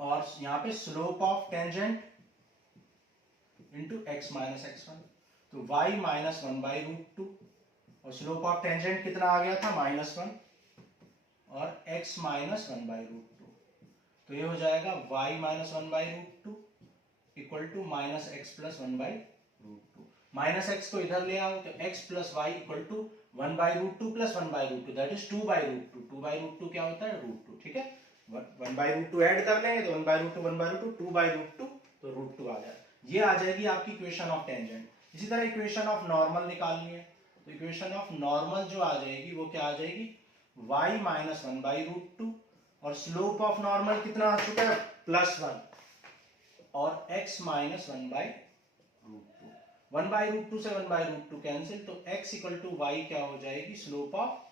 और यहां पे slope of tangent into x minus x1, तो y माइनस 1/√2, और स्लोप ऑफ टेंजेंट कितना आ गया था -1, और x माइनस 1/√2, तो ये हो जाएगा y minus 1/√2 equal to minus x plus 1/√2। Minus x को इधर ले आओ तो x plus y equal to 1/√2 plus 1/√2, that is 2/√2। 2/√2 क्या होता है, √2, ठीक है। 1/√2 ऐड कर लेंगे तो 1/√2 1/√2, 2/√2 तो √2 आ जाएगा। ये आ जाएगी आपकी इक्वेशन ऑफ टेंजेंट। इसी तरह इक्वेशन ऑफ नॉर्मल निकालनी है, तो इक्वेशन ऑफ नॉर्मल जो आ जाएगी वो क्या आ जाएगी, y माइनस 1/√2, और स्लोप ऑफ नॉर्मल कितना आ चुका है, +1, और x माइनस 1/√2। 1/√2 से 1/√2 कैंसिल, तो x इक्वल टू वाई क्या हो जाएगी, स्लोप ऑफ,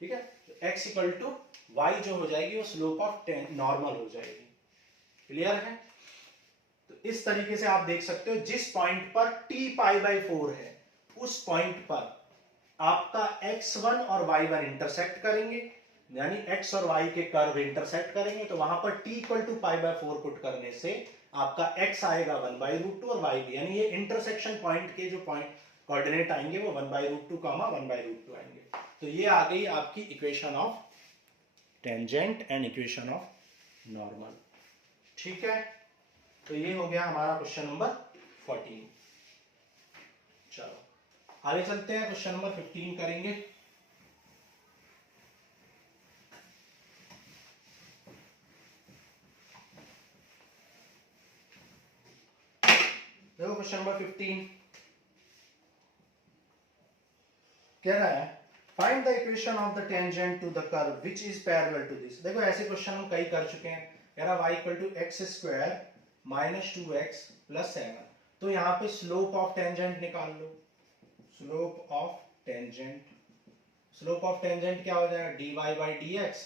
ठीक है। तो x इक्वल टू वाई जो हो जाएगी वो स्लोप ऑफ नॉर्मल हो जाएगी। क्लियर है? तो इस तरीके से आप देख सकते हो जिस पॉइंट पर t पाई बाई 4 है उस पॉइंट पर आपका x1 और y1 इंटरसेक्ट करेंगे, यानी x और y के कर्व इंटरसेक्ट करेंगे, तो वहां पर t equal to pi by 4 put करने से आपका x आएगा 1/√2 और y भी, यानी ये इंटरसेक्शन पॉइंट के जो पॉइंट कोऑर्डिनेट आएंगे वो 1/√2, 1/√2 आएंगे। तो ये आ गई आपकी equation of tangent and equation of normal, ठीक है। तो ये हो गया हमारा क्वेश्चन नंबर 14। चलो आगे चलते हैं, क्वेश्चन नंबर 15 करेंगे। देखो क्वेश्चन नंबर 15 कह रहा है find the equation of the tangent to the curve which is parallel to this. देखो ऐसे क्वेश्चन हम कई कर चुके हैं। कह रहा y equal to X square minus 2x plus 7, तो यहाँ पे स्लोप ऑफ टेंजेंट निकाल लो। Slope of tangent, slope of tangent क्या हो जाएगा, dy by dx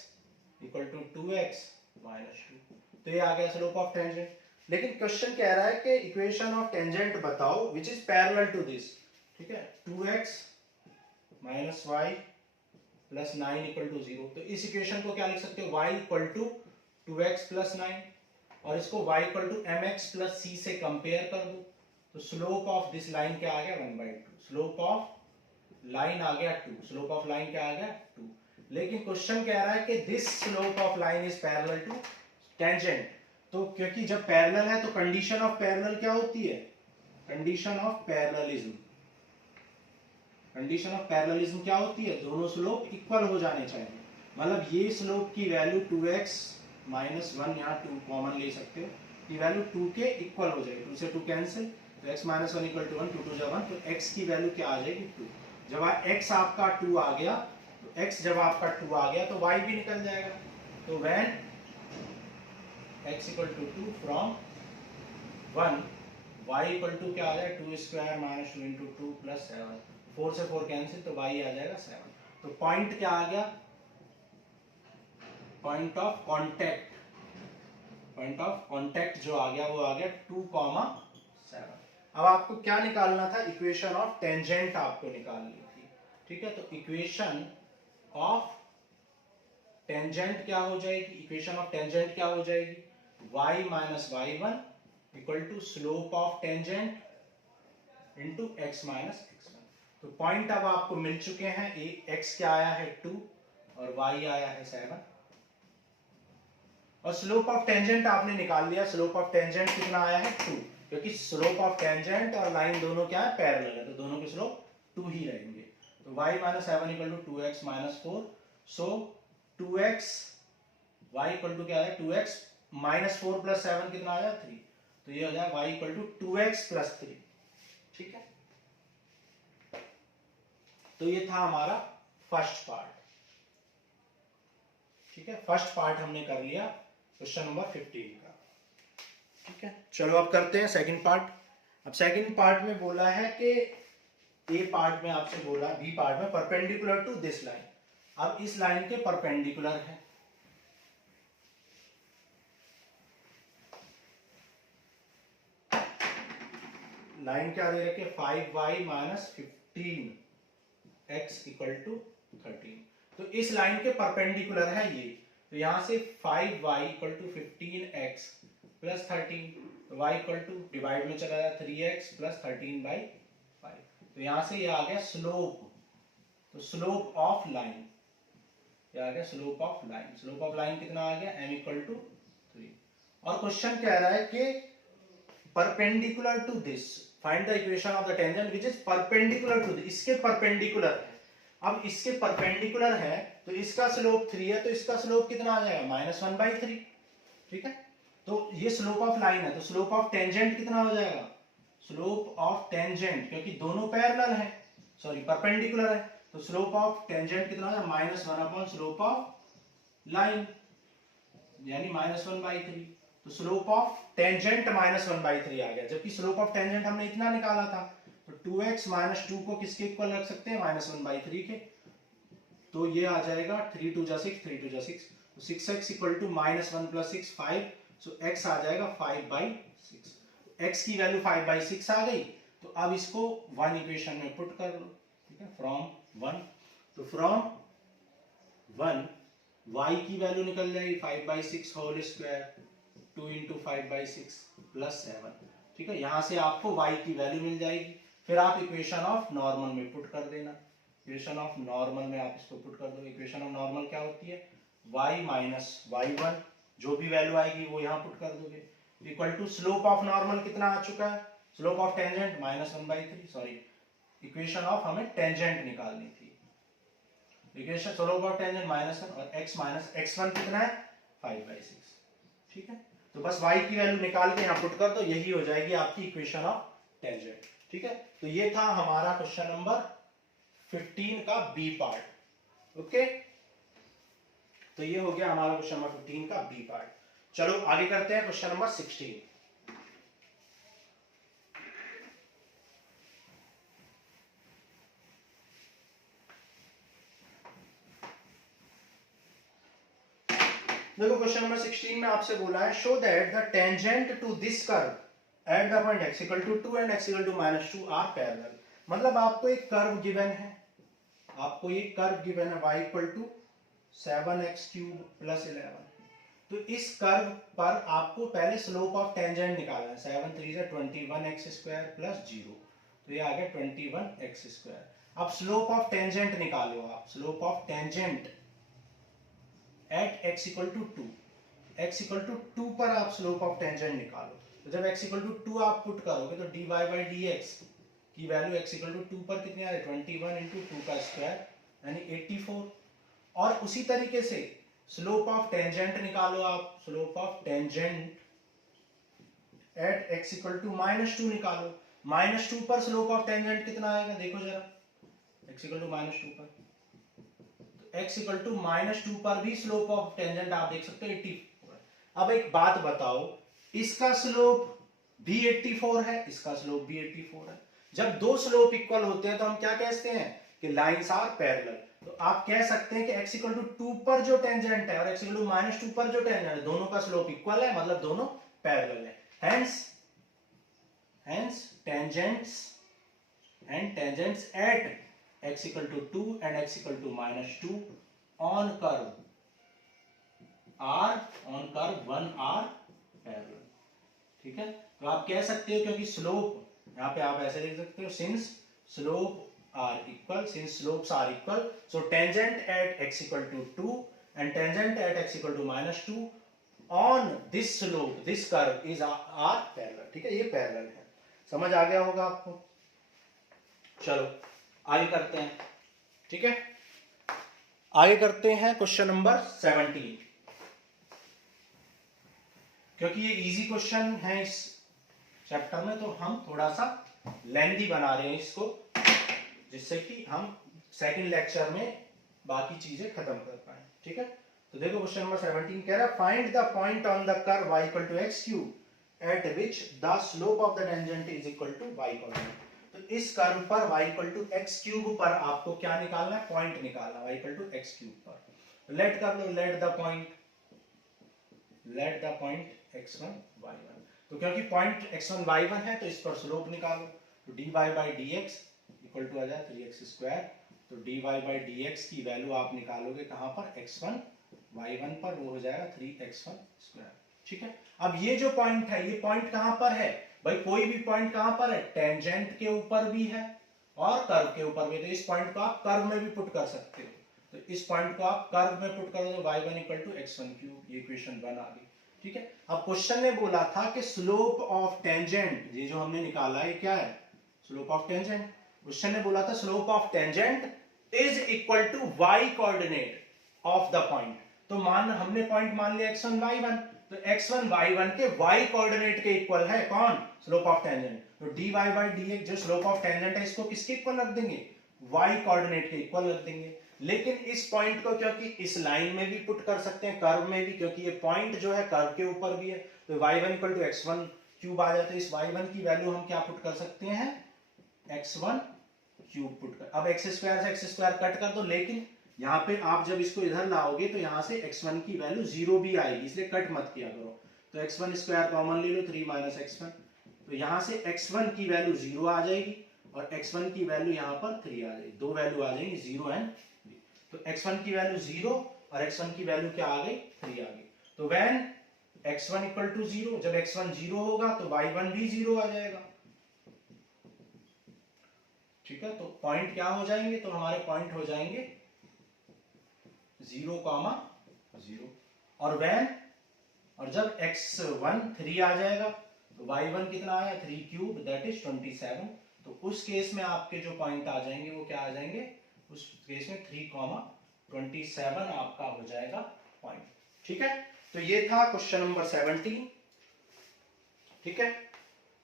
equal to 2x minus 2, तो ये आ गया स्लोप ऑफ टेंजेंट। लेकिन क्वेश्चन कह रहा है कि इक्वेशन ऑफ टेंजेंट बताओ which is parallel to this, ठीक है। 2x minus Y plus 9 equal to 0, तो इस इक्वेशन को क्या लिख सकते हो, y equal to 2x plus 9, और इसको y equal to M X plus C से कंपेयर कर दो, तो स्लोप ऑफ दिस लाइन क्या आ गया 1/2, स्लोप ऑफ लाइन आ गया 2, स्लोप ऑफ लाइन क्या आ गया 2। लेकिन क्वेश्चन कह रहा है कि this slope of line is parallel to tangent, तो क्योंकि जब पैरेलल है तो कंडीशन ऑफ पैरेलल क्या होती है, condition of parallelism, condition of parallelism क्या होती है, दोनों स्लोप इक्वल हो जाने चाहिए। मतलब ये स्लोप की वैल्यू 2x माइनस 1, यहाँ 2 कॉमन ले सकते हो, की वैल्यू 2 के इक्वल हो जाएगी, 2 से 2 कैंसिल, तो x माइनस 1 इक्वल टू 1, 2 2 1, तो x की वैल्यू क्या आ जाएगी 2। जब x आपका 2 आ गया, तो x जब आपका 2 आ गया तो y भी निकल जाएगा, तो when x equal to 2 from 1, y equal to क्या आ जाएगा 2 स्क्वायर माइनस 2 इंटू 2 प्लस 7, 4 से 4 कैंसिल, तो y आ जाएगा 7। तो पॉइंट क्या आ गया, point of contact, point of contact जो आ गया वो आ गया 2,7। अब आपको क्या निकालना था, इक्वेशन ऑफ टेंजेंट आपको निकालनी थी, ठीक है। तो इक्वेशन ऑफ टेंजेंट क्या हो जाएगी, इक्वेशन ऑफ टेंजेंट क्या हो जाएगी, y minus y1 equal to slope of tangent into x minus x1। तो पॉइंट अब आपको मिल चुके हैं, x क्या आया है 2 और y आया है 7, और स्लोप ऑफ टेंजेंट आपने निकाल लिया, स्लोप ऑफ टेंजेंट कितना आया है 2, क्योंकि स्लोप ऑफ टेंजेंट और लाइन दोनों क्या है पैरेलल है, तो दोनों के स्लोप 2 ही रहेंगे। तो y minus 7 equal to 2x minus 4, so 2x y equal to क्या है 2x माइनस 4 प्लस 7 कितना आया 3, तो ये हो जाए y equal to 2x plus 3, ठीक है। तो ये था हमारा फर्स्ट पार्ट, ठीक है, फर्स्ट पार्ट हमने कर लिया क्वेश्चन नंबर 15 का, ठीक है। चलो अब करते हैं सेकंड पार्ट। अब सेकंड पार्ट में बोला है कि ए पार्ट में आपसे बोला, बी पार्ट में परपेंडिकुलर टू दिस लाइन, अब इस लाइन के परपेंडिकुलर है, लाइन क्या दे रखे 5y minus 15x equal to 13, तो इस लाइन के परपेंडिकुलर है ये, तो यहां से 5y equal to 15x plus 13, तो y इक्वल टू डिवाइड में चला जाए 3x प्लस 13/5, तो यहां से ये आ गया स्लोप, तो स्लोप ऑफ लाइन, ये आ गया slope of line, slope of line कितना आ गया m इक्वल टू 3। और क्वेश्चन कह रहा है कि perpendicular to this find the equation of the tangent which is perpendicular to this, इसके परपेंडिकुलर है। अब इसके परपेंडिकुलर है तो इसका स्लोप 3 है, तो इसका स्लोप कितना आ जाएगा -1/3, ठीक है। तो ये स्लोप ऑफ लाइन है, तो स्लोप ऑफ टेंजेंट कितना हो जाएगा, स्लोप ऑफ टेंजेंट, क्योंकि दोनों पैरेलल है, सॉरी परपेंडिकुलर है, तो स्लोप ऑफ टेंजेंट कितना हो जाएगा -1 अपॉन स्लोप ऑफ लाइन, यानी -1/3, तो स्लोप ऑफ टेंजेंट -1/3 आ गया, जबकि स्लोप ऑफ टेंजेंट हमने इतना निकाला था, तो 2x माइनस 2 को किसके इक्वल रख सकते हैं -1/3 के, तो ये आ जाएगा 3 2 जा 6, 3 2 जा 6, तो 6x equal to -1 plus 6 5, so x आ जाएगा 5/6, x की वैल्यू 5/6 आ गई, तो अब इसको 1 इक्वेशन में पुट कर लो, ठीक है, फ्रॉम 1, तो फ्रॉम 1 y की वैल्यू निकल जाएगी 5/6 होल स्क्वायर 2 इंटू 5/6 प्लस 7, ठीक है, यहां से आपको y की वैल्यू मिल जाएगी, फिर आप इक्वेशन ऑफ नॉर्मल में पुट कर देना, इक्वेशन ऑफ नॉर्मल में आप इसको पुट कर दो, इक्वेशन ऑफ नॉर्मल क्या होती है y माइनस y1, जो भी वैल्यू आएगी वो यहां पुट कर दोगे, equal to slope of normal कितना आ चुका है, slope of tangent -1/3, sorry equation of हमें टेंजेंट निकालनी थी, इक्वेशन स्लोप ऑफ टेंजेंट -1 और x माइनस x1 कितना है 5/6, ठीक है। तो बस y की वैल्यू निकाल के यहां पुट कर दो, यही हो जाएगी आपकी इक्वेशन ऑफ टेंजेंट, ठीक है। तो ये था हमारा क्वेश्चन नंबर 15 का बी पार्ट, ओके। तो ये हो गया हमारा क्वेश्चन नंबर 15 का बी पार्ट। चलो आगे करते हैं क्वेश्चन नंबर 16। देखो क्वेश्चन नंबर 16 में आपसे बोला है show that the tangent to this curve at the point x equal to 2 and x equal to -2 are parallel. मतलब आपको एक कर्व गिवन है, आपको एक कर्व गिवन है y इक्वल टू 7x³ + 11, तो इस कर्व पर आपको पहले स्लोप ऑफ टेंजेंट निकालना है। 7 3 से 21x स्क्वायर प्लस 0, तो ये आ गया 21x स्क्वायर। अब स्लोप ऑफ टेंजेंट निकालो आप, slope of tangent at x equal to 2, x equal to 2 पर आप स्लोप ऑफ टेंजेंट निकालो। तो जब x इक्वल टू 2 आप पुट करोगे तो dy बाई dx की वैल्यू x इक्वल टू 2 पर कितनी आ रही है, 21 इंटू 2 का स्क्वायर यानी 84। और उसी तरीके से स्लोप ऑफ टेंजेंट निकालो आप, slope of tangent at x equal to -2 निकालो। -2 पर स्लोप ऑफ टेंजेंट कितना आएगा देखो जरा, x इक्वल टू -2 पर, तो x इक्वल टू -2 पर भी स्लोप ऑफ टेंजेंट आप देख सकते हो 84 है। अब एक बात बताओ, इसका स्लोप भी 84 है, इसका स्लोप भी 84 है। जब दो स्लोप इक्वल होते हैं तो हम क्या कहते हैं कि लाइंस आर पैरेलल। तो आप कह सकते हैं कि x इक्वल टू 2 पर जो टेंजेंट है और x इक्वल टू -2 पर जो टेंजेंट है, दोनों का स्लोप इक्वल है, मतलब दोनों पैरेलल है। hence tangents at x equal to 2 and x equal to -2 on curve 1 are parallel। ठीक है, तो आप कह सकते हो क्योंकि स्लोप यहाँ पे आप ऐसे लिख सकते हो, since slopes are equal so tangent at x equal to 2 and tangent at x equal to -2 on this slope, this curve is are parallel। ठीक है, ये पैरेलल है, समझ आ गया होगा आपको। चलो आगे करते हैं। ठीक है, आगे करते हैं क्वेश्चन नंबर 17, क्योंकि ये इजी क्वेश्चन है इस चैप्टर में, तो हम थोड़ा सा लेंथी बना रहे हैं इसको, जिससे कि हम सेकंड लेक्चर में बाकी चीजें खत्म कर पाए। ठीक है, तो देखो क्वेश्चन नंबर 17 कह रहा है find the point on the curve y equal to x cube at which the slope of the tangent is equal to y coordinate. तो इस कर्व पर y equal to x cube पर आपको क्या निकालना है, पॉइंट निकालना है y equal to x cube पर। लेट कर लो, let the point x1 y1। तो क्योंकि पॉइंट x1 y1 है तो इस पर स्लोप निकालो, तो dy by dx equal to आ जाए 3x स्क्वायर। तो dy बाई dx की वैल्यू आप निकालोगे कहां पर, x1 y1 पर, वो हो जाएगा 3x1 स्क्वायर। ठीक है, अब ये जो पॉइंट है, ये पॉइंट कहां पर है भाई, कोई भी पॉइंट कहां पर है, टेंजेंट के ऊपर भी है और कर्व के ऊपर भी। तो इस पॉइंट को आप कर्व में भी पुट कर सकते हो, तो इस पॉइंट को आप कर्व में पुट करो तो y1 equal to x1 cube, ये इक्वेशन 1 आ गई। ठीक है, अब क्वेश्चन ने बोला था कि स्लोप ऑफ टेंजेंट, ये जो हमने निकाला है क्या है, स्लोप ऑफ टेंजेंट। क्वेश्चन ने बोला था slope of tangent is equal to y coordinate of the point. तो हमने पॉइंट मान लिया x1 y1, तो x1 y1 के y कोऑर्डिनेट के इक्वल है कौन, स्लोप ऑफ टेंजेंट। तो dy बाई dx जो स्लोप ऑफ टेंजेंट है, इसको किसके इक्वल रख देंगे, y कोऑर्डिनेट के इक्वल रख देंगे। लेकिन इस पॉइंट को क्योंकि इस लाइन में भी पुट कर सकते हैं, कर्व में भी, क्योंकि ये पॉइंट जो है कर्व के ऊपर भी है, तो y1 equal to x1 cube आ जाता है। इस y1 की वैल्यू हम क्या पुट कर सकते हैं, x1 क्यूब पुट कर। अब x स्क्वायर से x स्क्वायर कट कर दो, लेकिन यहाँ पे आप जब इसको इधर लाओगे तो यहाँ से x1 की वैल्यू 0 भी आएगी, इसलिए कट मत किया करो। तो x1 स्क्वायर कॉमन ले लो, 3 माइनस x1, तो यहाँ से x1 की वैल्यू 0 आ जाएगी और x1 की वैल्यू यहाँ पर 3 आ जाएगी, दो वैल्यू आ जाएंगी 0 एंड 3। तो x1 की वैल्यू 0 और x1 की वैल्यू क्या आ गई, 3 आ गई। तो व्हेन x1 इक्वल टू 0, जब x1 0 होगा तो y1 भी 0 आ जाएगा। ठीक है, तो पॉइंट क्या हो जाएंगे, तो हमारे पॉइंट हो जाएंगे 0, 0। और व्हेन, और जब x1 3 आ जाएगा तो y1 कितना आया, 3 क्यूब दैट इज 27। तो उस केस में आपके जो पॉइंट आ जाएंगे वो क्या आ जाएंगे, उस केस में 3, 27 आपका हो जाएगा पॉइंट। ठीक है, तो ये था क्वेश्चन नंबर 17। ठीक है,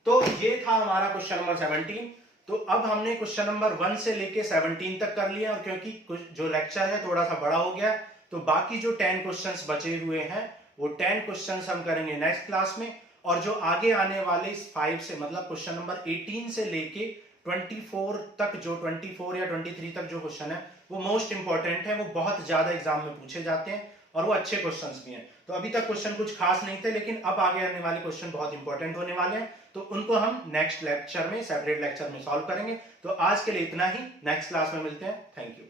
तो ये था हमारा क्वेश्चन नंबर 17। तो अब हमने क्वेश्चन नंबर 1 से लेके 17 तक कर लिया, और क्योंकि जो लेक्चर है थोड़ा सा बड़ा हो गया, तो बाकी जो 10 क्वेश्चंस बचे हुए हैं वो 10 क्वेश्चंस हम करेंगे नेक्स्ट क्लास में। और जो आगे आने वाले 5 से, मतलब क्वेश्चन नंबर 18 से लेके 24 तक, जो 24 या 23 तक जो क्वेश्चन है वो मोस्ट इंपॉर्टेंट है, वो बहुत ज्यादा एग्जाम में पूछे जाते हैं और वो अच्छे क्वेश्चंस भी हैं। तो अभी तक क्वेश्चन कुछ खास नहीं थे, लेकिन अब आगे आने वाले क्वेश्चन बहुत इंपॉर्टेंट होने वाले हैं, तो उनको हम नेक्स्ट लेक्चर में, सेपरेट लेक्चर में सॉल्व करेंगे। तो आज के लिए इतना ही, नेक्स्ट क्लास में मिलते हैं। Thank you.